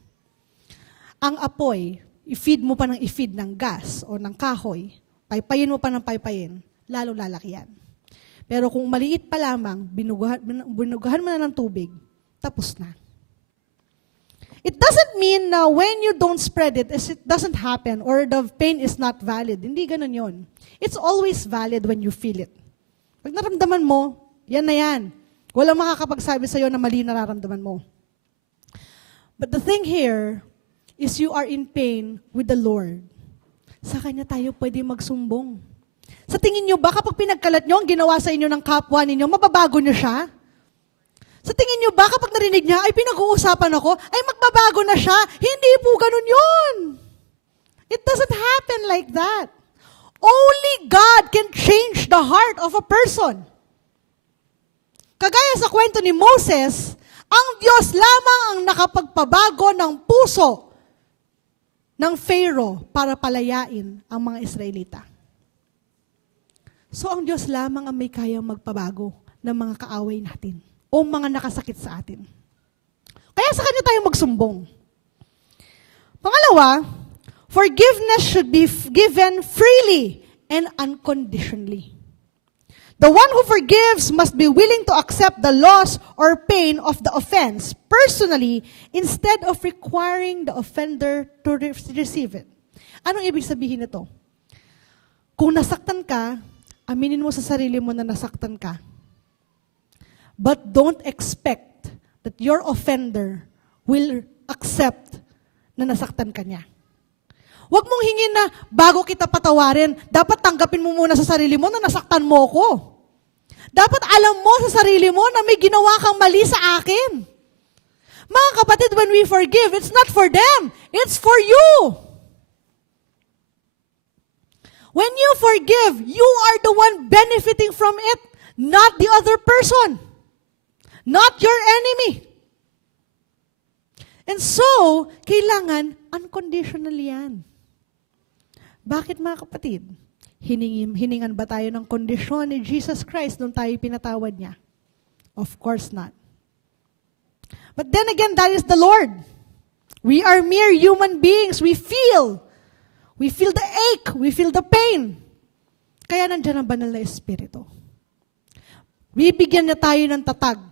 Ang apoy, i-feed mo pa ng i-feed ng gas o ng kahoy, paypayin mo pa ng paypayin, lalo lalaki yan. Pero kung maliit pa lamang, binugahan mo na ng tubig, tapos na. It doesn't mean na when you don't spread it doesn't happen or the pain is not valid. Hindi ganun yun. It's always valid when you feel it. Pag naramdaman mo, yan na yan. Walang makakapagsabi sa'yo na mali nararamdaman mo. But the thing here is you are in pain with the Lord. Sa Kanya tayo pwede magsumbong. Sa tingin nyo ba kapag pinagkalat nyo ang ginawa sa inyo ng kapwa ninyo, mababago nyo siya? Sa tingin nyo ba kapag narinig niya, ay pinag-uusapan ako, ay magbabago na siya? Hindi po ganun yun. It doesn't happen like that. Only God can change the heart of a person. Kagaya sa kwento ni Moses, ang Diyos lamang ang nakapagpabago ng puso ng Pharaoh para palayain ang mga Israelita. So ang Diyos lamang ang may kayang magpabago ng mga kaaway natin o mga nakasakit sa atin. Kaya sa Kanya tayo magsumbong. Pangalawa, forgiveness should be given freely and unconditionally. The one who forgives must be willing to accept the loss or pain of the offense personally instead of requiring the offender to receive it. Anong ibig sabihin nito? Kung nasaktan ka, aminin mo sa sarili mo na nasaktan ka. But don't expect that your offender will accept na nasaktan ka niya. Huwag mong hingin na bago kita patawarin, dapat tanggapin mo muna sa sarili mo na nasaktan mo ko. Dapat alam mo sa sarili mo na may ginawa kang mali sa akin. Mga kapatid, when we forgive, it's not for them. It's for you. When you forgive, you are the one benefiting from it, not the other person. Not your enemy. And so, kailangan unconditional yan. Bakit mga kapatid? Hiningan ba tayo ng kondisyon ni Jesus Christ nung tayo pinatawad niya? Of course not. But then again, that is the Lord. We are mere human beings. We feel the ache. We feel the pain. Kaya nandiyan ang banal na Espiritu. Bibigyan na tayo ng tatag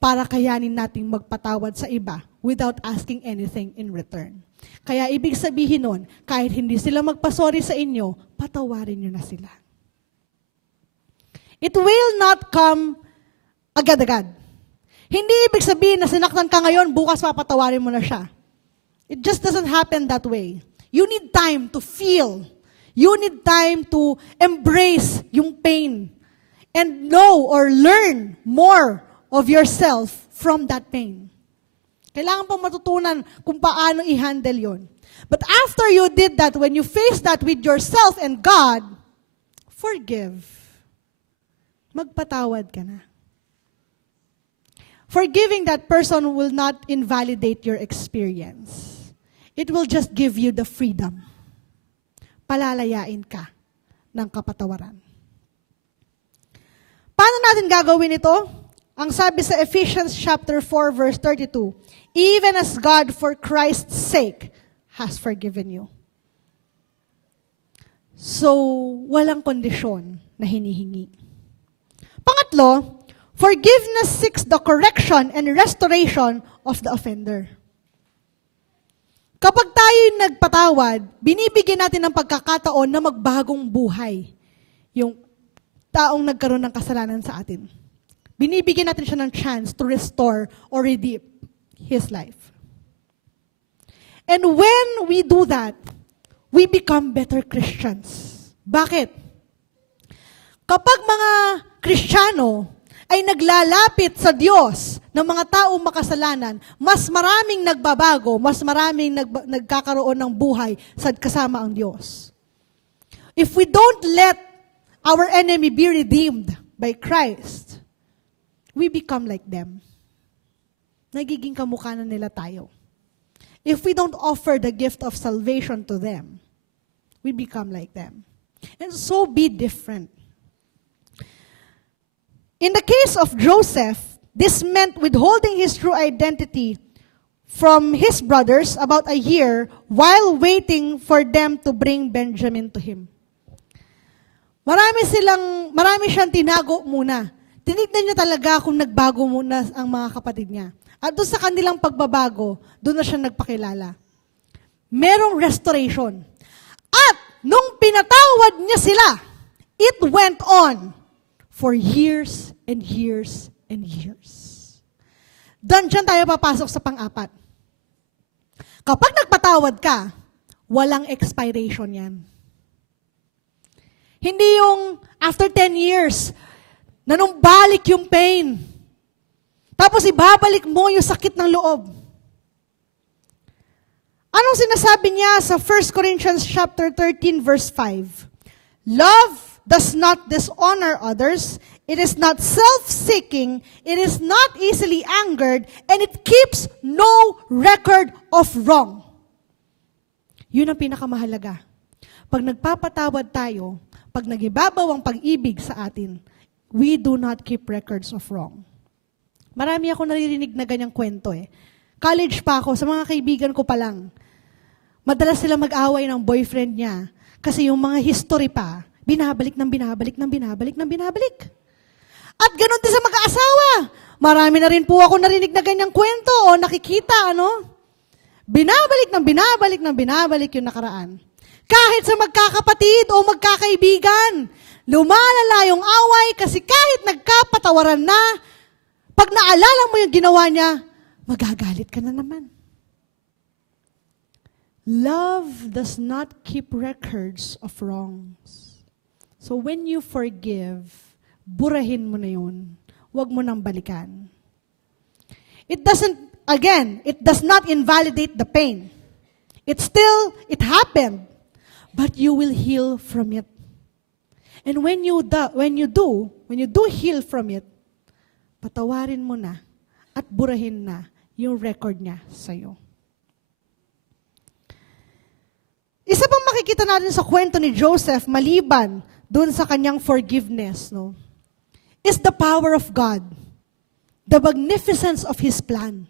para kayanin nating magpatawad sa iba without asking anything in return. Kaya ibig sabihin nun, kahit hindi sila magpasorry sa inyo, patawarin nyo na sila. It will not come agad-agad. Hindi ibig sabihin na sinaktan ka ngayon, bukas papatawarin mo na siya. It just doesn't happen that way. You need time to feel. You need time to embrace yung pain and know or learn more of yourself from that pain. Kailangan pong matutunan kung paano i-handle yon. But after you did that, when you face that with yourself and God, forgive. Magpatawad ka na. Forgiving that person will not invalidate your experience. It will just give you the freedom. Palalayain ka ng kapatawaran. Paano natin gagawin ito? Ang sabi sa Ephesians chapter 4 verse 32, even as God for Christ's sake has forgiven you. So, walang kondisyon na hinihingi. Pangatlo, forgiveness seeks the correction and restoration of the offender. Kapag tayo nagpatawad, binibigyan natin ng pagkakataon na magbagong buhay yung taong nagkaroon ng kasalanan sa atin. Binibigyan natin siya ng chance to restore or redeem his life. And when we do that, we become better Christians. Bakit? Kapag mga Kristiyano ay naglalapit sa Diyos ng mga taong makasalanan, mas maraming nagbabago, mas maraming nagkakaroon ng buhay sa kasama ang Diyos. If we don't let our enemy be redeemed by Christ, we become like them. Nagiging kamukha na nila tayo. If we don't offer the gift of salvation to them, we become like them. And so be different. In the case of Joseph, this meant withholding his true identity from his brothers about a year while waiting for them to bring Benjamin to him. Marami siyang tinago muna. Tinignan niya talaga kung nagbago muna ang mga kapatid niya. At doon sa kanilang pagbabago, doon na siya nagpakilala. Merong restoration. At nung pinatawad niya sila, it went on for years and years and years. Diyan tayo papasok sa pang-apat. Kapag nagpatawad ka, walang expiration yan. Hindi yung after 10 years, nanumbalik yung pain. Tapos ibabalik mo yung sakit ng loob. Anong sinasabi niya sa 1 Corinthians chapter 13 verse 5? Love does not dishonor others, it is not self-seeking, it is not easily angered, and it keeps no record of wrong. Yun ang pinakamahalaga. Pag nagpapatawad tayo, pag nagibabaw ang pag-ibig sa atin, we do not keep records of wrong. Marami ako naririnig na ganyang kwento eh. College pa ako, sa mga kaibigan ko pa lang. Madalas sila mag-away ng boyfriend niya kasi yung mga history pa, binabalik. At ganun din sa mag-aasawa. Marami na rin po ako narinig na ganyang kwento o nakikita, Binabalik yung nakaraan. Kahit sa magkakapatid o magkakaibigan, lumalala yung away kasi kahit nagkapatawaran na, pag naalala mo yung ginawa niya, magagalit ka na naman. Love does not keep records of wrongs. So when you forgive, burahin mo na yun. Huwag mo nang balikan. It does not invalidate the pain. It happened, but you will heal from it. And when you do heal from it, patawarin mo na at burahin na yung record niya sa'yo. Isa pang makikita natin sa kwento ni Joseph, maliban dun sa kanyang forgiveness, is the power of God, the magnificence of His plan.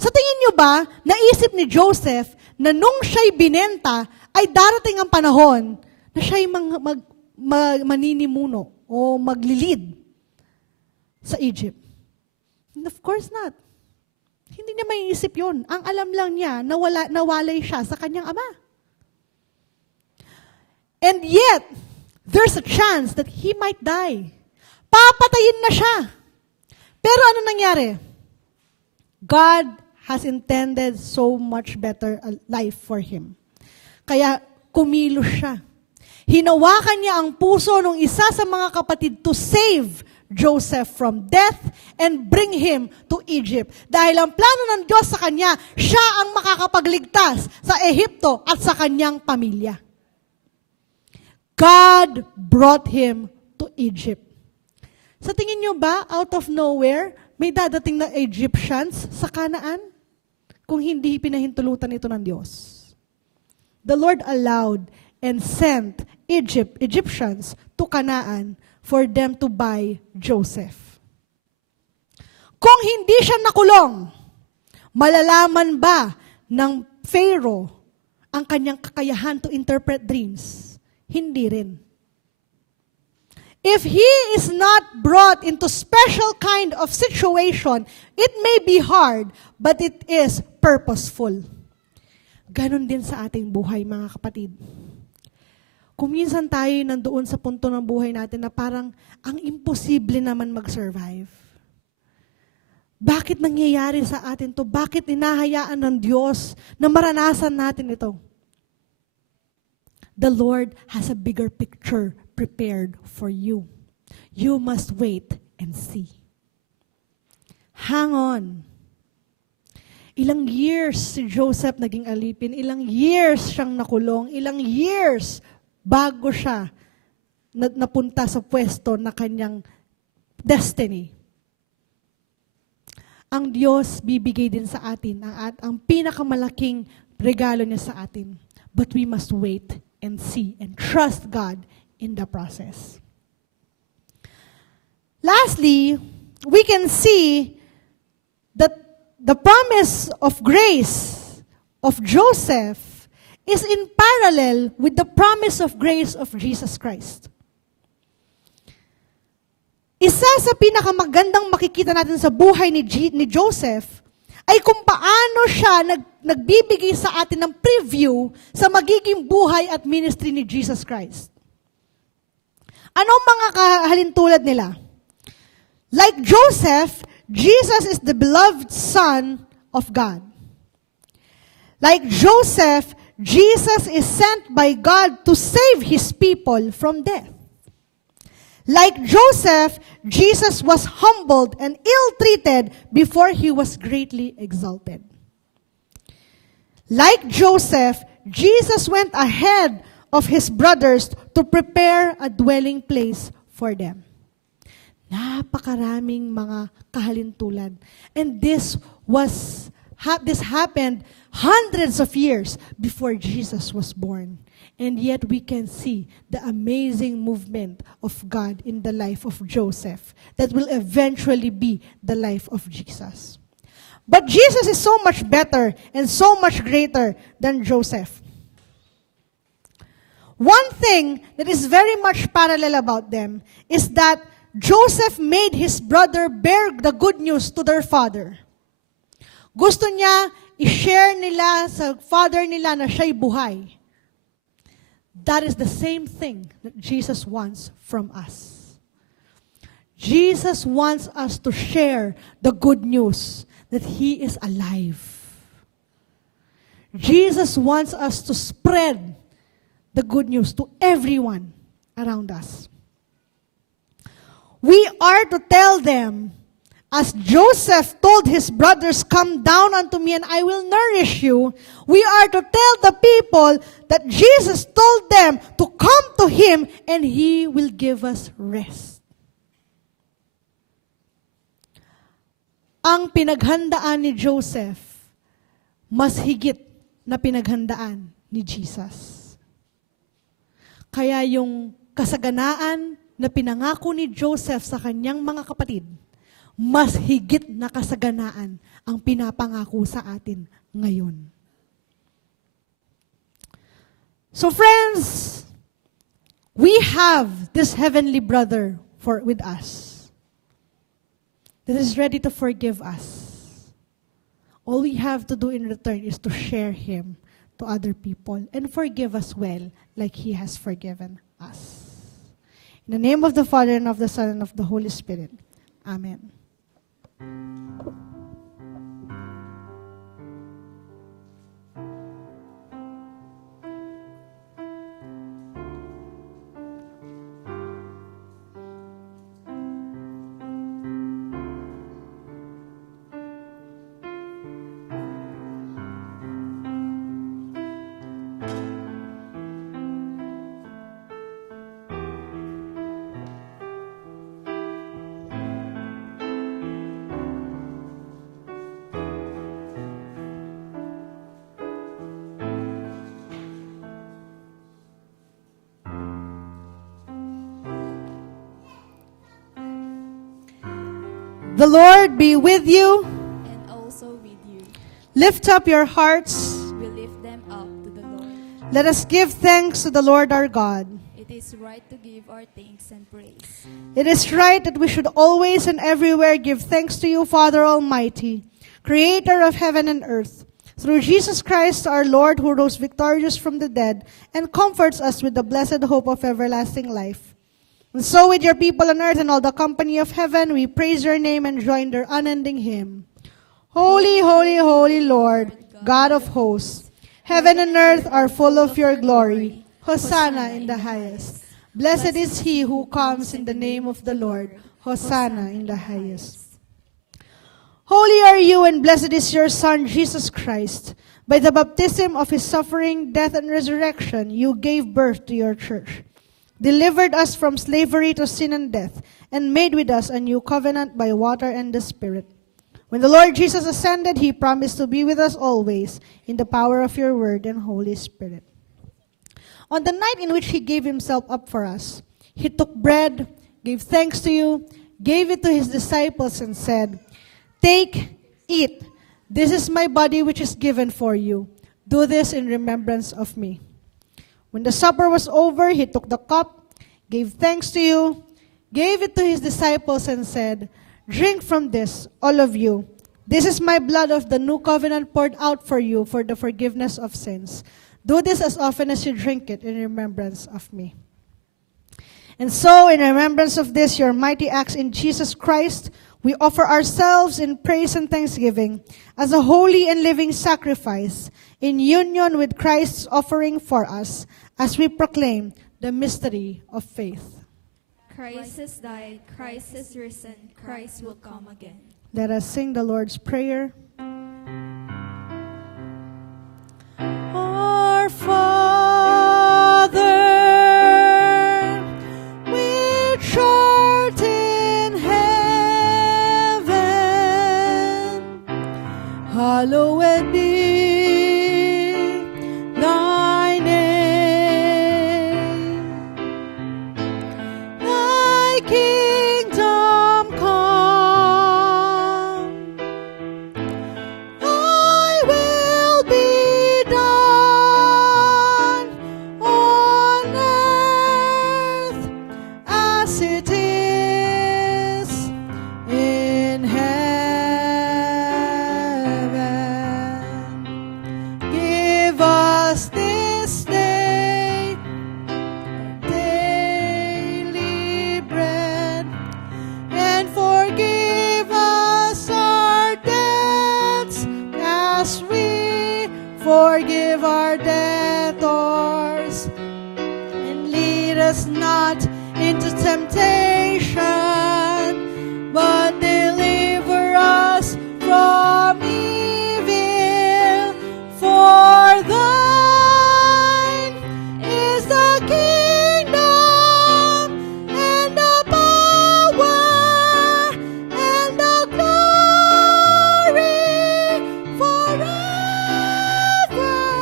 Sa tingin niyo ba, naisip ni Joseph na nung siya'y binenta, ay darating ang panahon na siya'y maninimuno o maglilid sa Egypt? Of course not. Hindi niya maiisip yun. Ang alam lang niya, nawalay siya sa kanyang ama. And yet, there's a chance that he might die. Papatayin na siya. Pero ano nangyari? God has intended so much better a life for him. Kaya kumilos siya. Hinawakan niya ang puso ng isa sa mga kapatid to save Joseph from death and bring him to Egypt. Dahil ang plano ng Diyos sa kanya, siya ang makakapagligtas sa Ehipto at sa kanyang pamilya. God brought him to Egypt. Sa tingin niyo ba, out of nowhere, may dadating na Egyptians sa Canaan? Kung hindi pinahintulutan ito ng Diyos. The Lord allowed and sent Egyptians to Canaan for them to buy Joseph. Kung hindi siya nakulong, malalaman ba ng Pharaoh ang kanyang kakayahan to interpret dreams? Hindi rin. If he is not brought into special kind of situation, it may be hard, but it is purposeful. Ganon din sa ating buhay, mga kapatid. Kung minsan tayo nandoon sa punto ng buhay natin na parang ang imposible naman mag-survive. Bakit nangyayari sa atin to? Bakit inahayaan ng Diyos na maranasan natin ito? The Lord has a bigger picture prepared for you. You must wait and see. Hang on. Ilang years si Joseph naging alipin, ilang years siyang nakulong, ilang years bago siya napunta sa pwesto na kanyang destiny. Ang Diyos bibigay din sa atin ang pinakamalaking regalo niya sa atin. But we must wait and see and trust God in the process. Lastly, we can see that the promise of grace of Joseph is in parallel with the promise of grace of Jesus Christ. Isa sa pinakamagandang makikita natin sa buhay ni Joseph ay kung paano siya nagbibigay sa atin ng preview sa magiging buhay at ministry ni Jesus Christ. Anong mga kahalintulad nila? Like Joseph, Jesus is the beloved Son of God. Like Joseph, Jesus is sent by God to save His people from death. Like Joseph, Jesus was humbled and ill-treated before He was greatly exalted. Like Joseph, Jesus went ahead of His brothers to prepare a dwelling place for them. Napakaraming mga kahalintulad. And this happened hundreds of years before Jesus was born. And yet we can see the amazing movement of God in the life of Joseph that will eventually be the life of Jesus. But Jesus is so much better and so much greater than Joseph. One thing that is very much parallel about them is that Joseph made his brother bear the good news to their father. Gusto niya i-share nila sa father nila na siya'y buhay. That is the same thing that Jesus wants from us. Jesus wants us to share the good news that He is alive. Jesus wants us to spread the good news to everyone around us. We are to tell them, as Joseph told his brothers, "Come down unto me and I will nourish you." We are to tell the people that Jesus told them to come to Him and He will give us rest. Ang pinaghandaan ni Joseph, mas higit na pinaghandaan ni Jesus. Kaya yung kasaganaan na pinangako ni Joseph sa kanyang mga kapatid, mas higit na kasaganaan ang pinapangako sa atin ngayon. So friends, we have this heavenly brother with us. that is ready to forgive us. All we have to do in return is to share Him to other people and forgive us well like He has forgiven us. In the name of the Father, and of the Son, and of the Holy Spirit. Amen. The Lord be with you. and also with you. Lift up your hearts. We lift them up to the Lord. Let us give thanks to the Lord our God. It is right to give our thanks and praise. It is right that we should always and everywhere give thanks to you, Father Almighty, Creator of heaven and earth, through Jesus Christ our Lord, who rose victorious from the dead and comforts us with the blessed hope of everlasting life. And so with your people on earth and all the company of heaven, we praise your name and join their unending hymn. Holy, holy, holy Lord, God of hosts, heaven and earth are full of your glory. Hosanna in the highest. Blessed is he who comes in the name of the Lord. Hosanna in the highest. Holy are you, and blessed is your Son, Jesus Christ. By the baptism of his suffering, death, and resurrection, you gave birth to your church, delivered us from slavery to sin and death, and made with us a new covenant by water and the Spirit. When the Lord Jesus ascended, he promised to be with us always in the power of your word and Holy Spirit. On the night in which he gave himself up for us, he took bread, gave thanks to you, gave it to his disciples, and said, "Take, eat. This is my body which is given for you. Do this in remembrance of me." When the supper was over, he took the cup, gave thanks to you, gave it to his disciples, and said, "Drink from this, all of you. This is my blood of the new covenant poured out for you for the forgiveness of sins. Do this as often as you drink it in remembrance of me." And so, in remembrance of this, your mighty acts in Jesus Christ, we offer ourselves in praise and thanksgiving as a holy and living sacrifice in union with Christ's offering for us as we proclaim the mystery of faith. Christ has died, Christ has risen, Christ will come again. Let us sing the Lord's Prayer. Our Father, which art in heaven, hallowed be thy name. Thy kingdom come, thy will be done on earth as it is in heaven. Give us this day daily bread, and forgive us our debts as we forgive our debtors. And lead us not into temptation, but deliver us from evil. For thine is the kingdom and the power and the glory forever. Amen.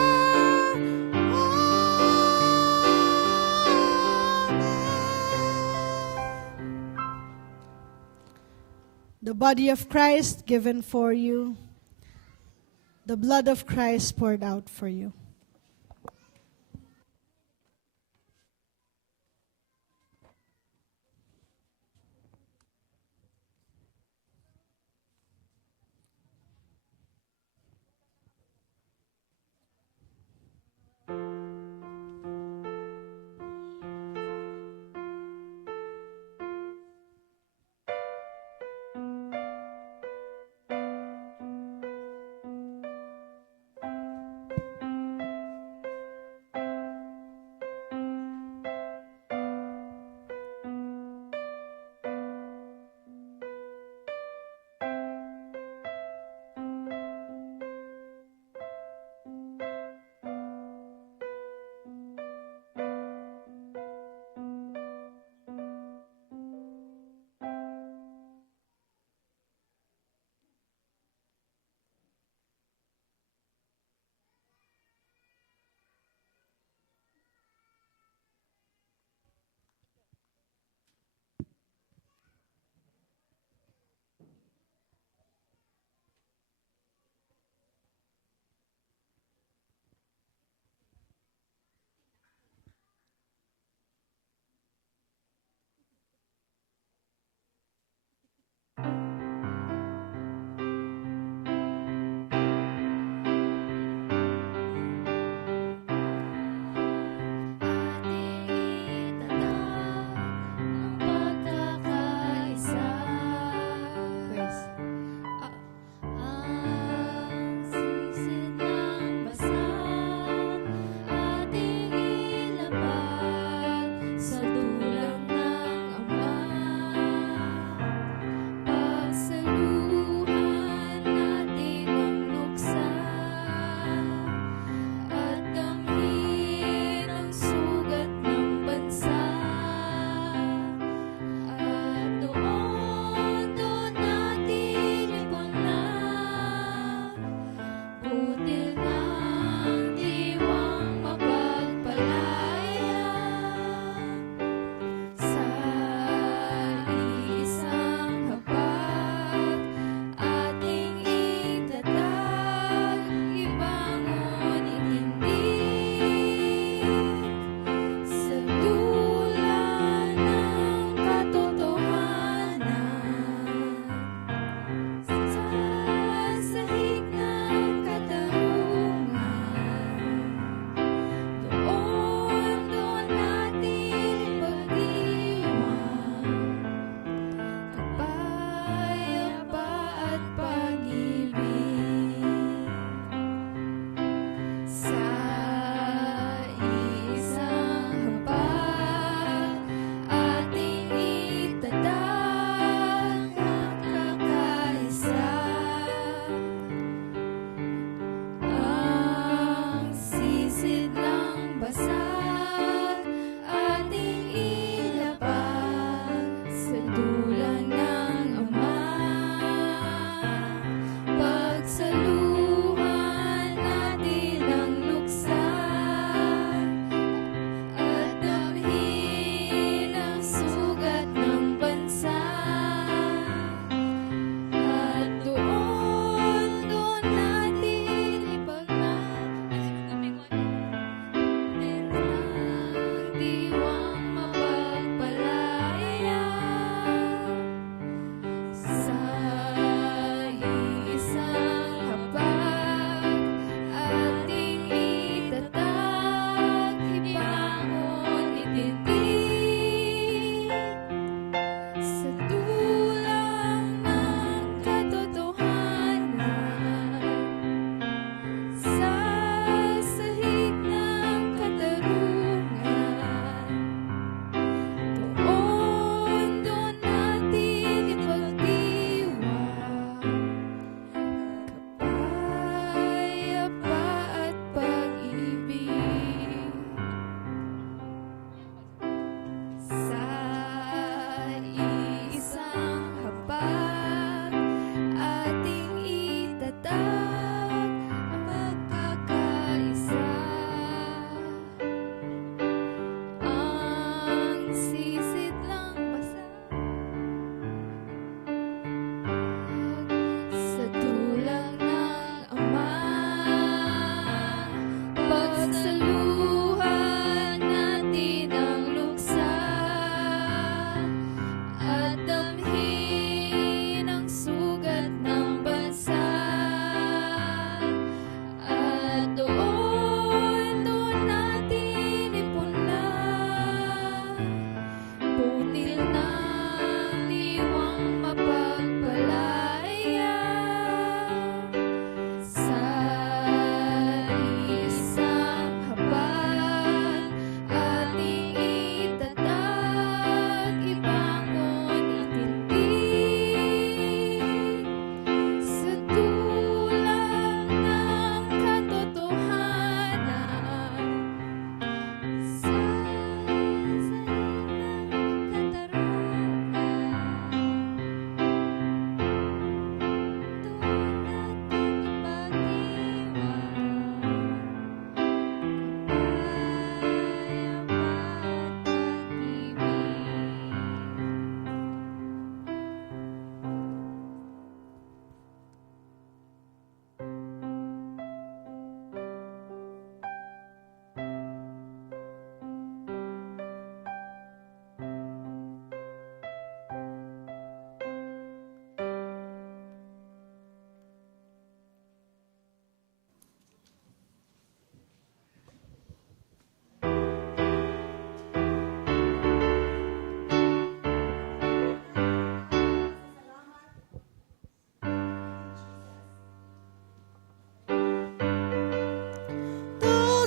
The body of Christ given for you, the blood of Christ poured out for you.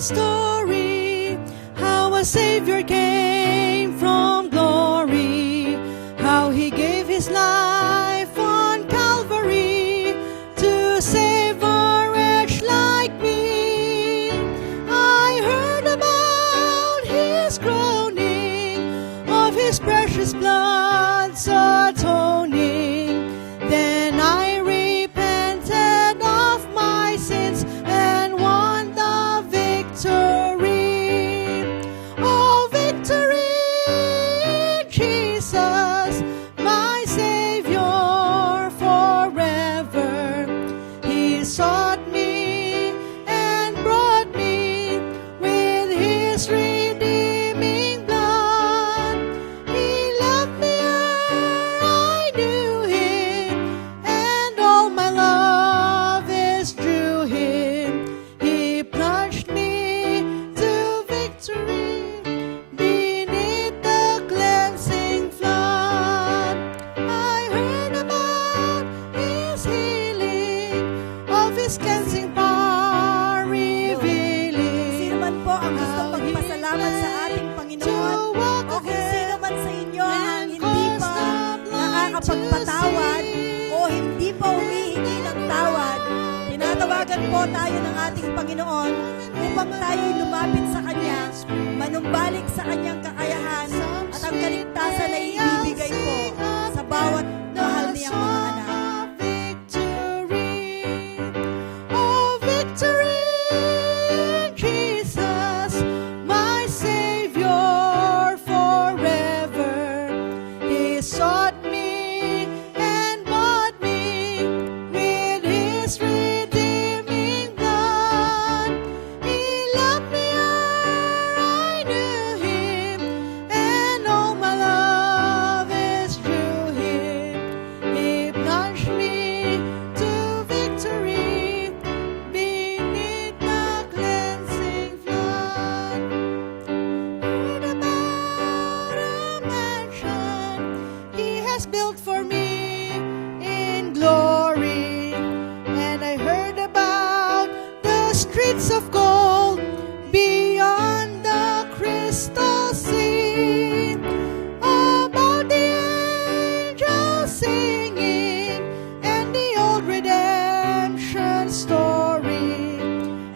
story, how a Savior came from glory, how He gave His life on Calvary to save a wretch like me. I heard about His groaning, of His precious blood so atoning. Then I repented of my sins and won the victory. Oh, victory in Jesus, my Savior forever. He sought me and brought me with His redeeming blood. He loved me ere I knew Him, and all my love is through Him. He plunged me to victory beneath the cleansing flood. I heard about His healing, of His cleansing power revealing. Sino man po ang gusto magpasalamat sa ating Panginoon, o kung sino man sa inyo ang hindi pa nakakapagpatawad o hindi pa humihingi ng tawad, tinatawagan po tayo ng ating Panginoon upang tayo'y lumapit sa Kanya, manumbalik sa Kanyang kakayahan at ang kaligtasan na ibibigay po sa bawat mahal niyang mga anak. Oh, victory in Jesus, my Savior forever. He sought me and bought me with His redeeming blood. He loved me ere I knew Him, and all my love is through Him. He plunged me to victory beneath the cleansing flood. Heard about a mansion He has built for me in glory, and I heard about the streets of gold beyond the crystal sea, about the angels singing and the old redemption story.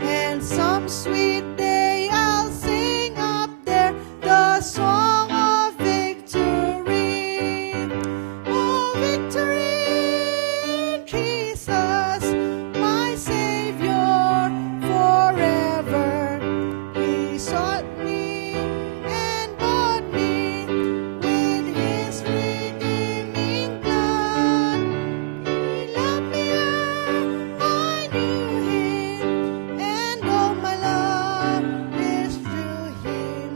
And some sweet day I'll sing up there the song of victory. Oh, victory in Jesus, my Savior forever. He sought me and bought me with His redeeming blood. He loved me ere I knew Him, and all my love is through Him.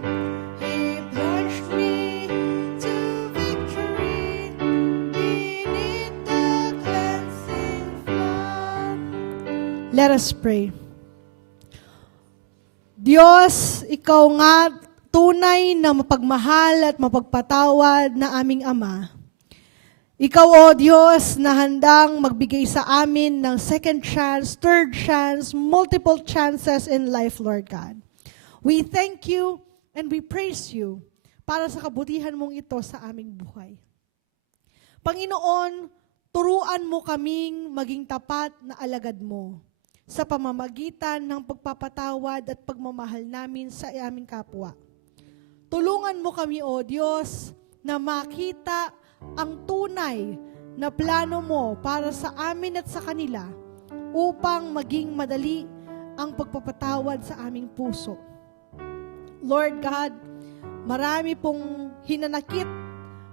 He plunged me to victory beneath the cleansing flood. Let us pray. Diyos, Ikaw nga tunay na mapagmahal at mapagpatawad na aming Ama. Ikaw, O Diyos, na handang magbigay sa amin ng second chance, third chance, multiple chances in life, Lord God. We thank You and we praise You para sa kabutihan mong ito sa aming buhay. Panginoon, turuan mo kaming maging tapat na alagad mo sa pamamagitan ng pagpapatawad at pagmamahal namin sa aming kapwa. Tulungan mo kami, O Diyos, na makita ang tunay na plano mo para sa amin at sa kanila upang maging madali ang pagpapatawad sa aming puso. Lord God, marami pong hinanakit,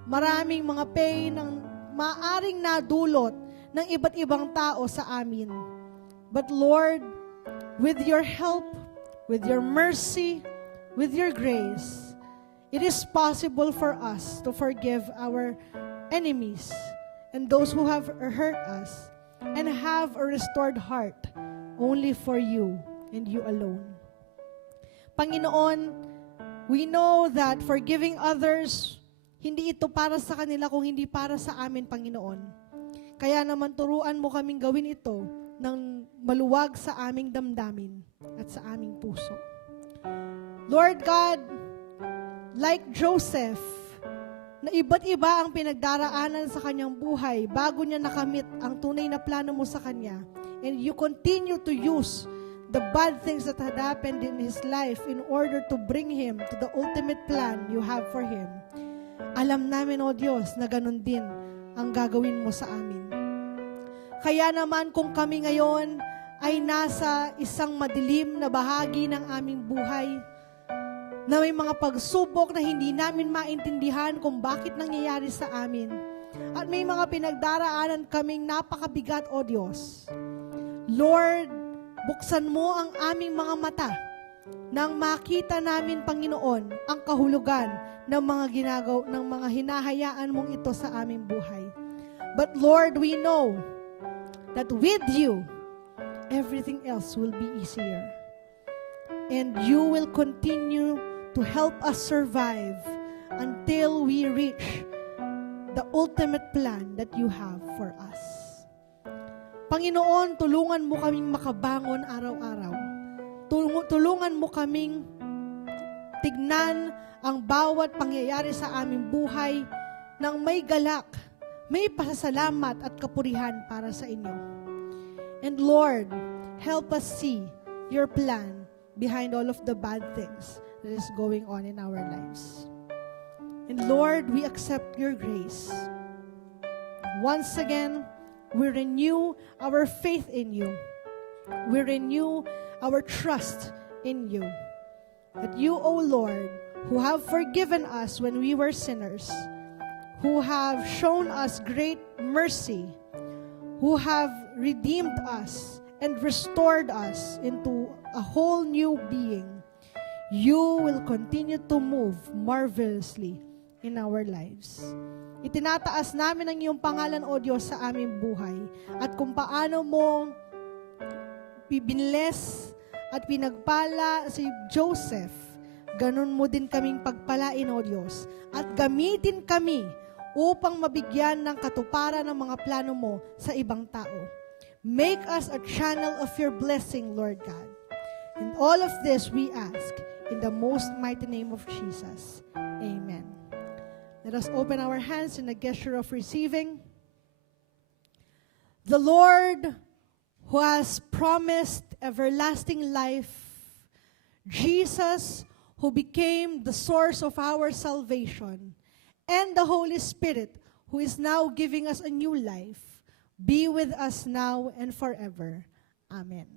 maraming mga pain ang maaring nadulot ng iba't ibang tao sa amin. But Lord, with Your help, with Your mercy, with Your grace, it is possible for us to forgive our enemies and those who have hurt us and have a restored heart only for You and You alone. Panginoon, we know that forgiving others, hindi ito para sa kanila kung hindi para sa amin, Panginoon. Kaya naman turuan mo kaming gawin ito ng maluwag sa aming damdamin at sa aming puso. Lord God, like Joseph, na iba't iba ang pinagdaraanan sa kanyang buhay bago niya nakamit ang tunay na plano mo sa kanya. And you continue to use the bad things that had happened in his life in order to bring him to the ultimate plan you have for him. Alam namin, O Diyos, na ganun din ang gagawin mo sa amin. Kaya naman kung kami ngayon ay nasa isang madilim na bahagi ng aming buhay, na may mga pagsubok na hindi namin maintindihan kung bakit nangyayari sa amin, at may mga pinagdaraanan kaming napakabigat, O Diyos. Lord, buksan mo ang aming mga mata nang makita namin, Panginoon, ang kahulugan ng mga hinahayaan mong ito sa aming buhay. But Lord, we know that with you, everything else will be easier. And you will continue to help us survive until we reach the ultimate plan that you have for us. Panginoon, tulungan mo kaming makabangon araw-araw. Tulungan mo kaming tignan ang bawat pangyayari sa aming buhay ng may galak, may pasasalamat at kapurihan para sa inyo. And Lord, help us see your plan behind all of the bad things that is going on in our lives. And Lord, we accept your grace. Once again, we renew our faith in you. We renew our trust in you. That you, O Lord, who have forgiven us when we were sinners, who have shown us great mercy, who have redeemed us and restored us into a whole new being, you will continue to move marvelously in our lives. Itinataas namin ang iyong pangalan, O Diyos, sa aming buhay. At kung paano mo binless at pinagpala si Joseph, ganun mo din kaming pagpalain, O Diyos. At gamitin kami upang mabigyan ng katuparan ng mga plano mo sa ibang tao. Make us a channel of your blessing, Lord God. And all of this we ask in the most mighty name of Jesus. Amen. Let us open our hands in a gesture of receiving. The Lord who has promised everlasting life, Jesus who became the source of our salvation, and the Holy Spirit who is now giving us a new life, be with us now and forever. Amen.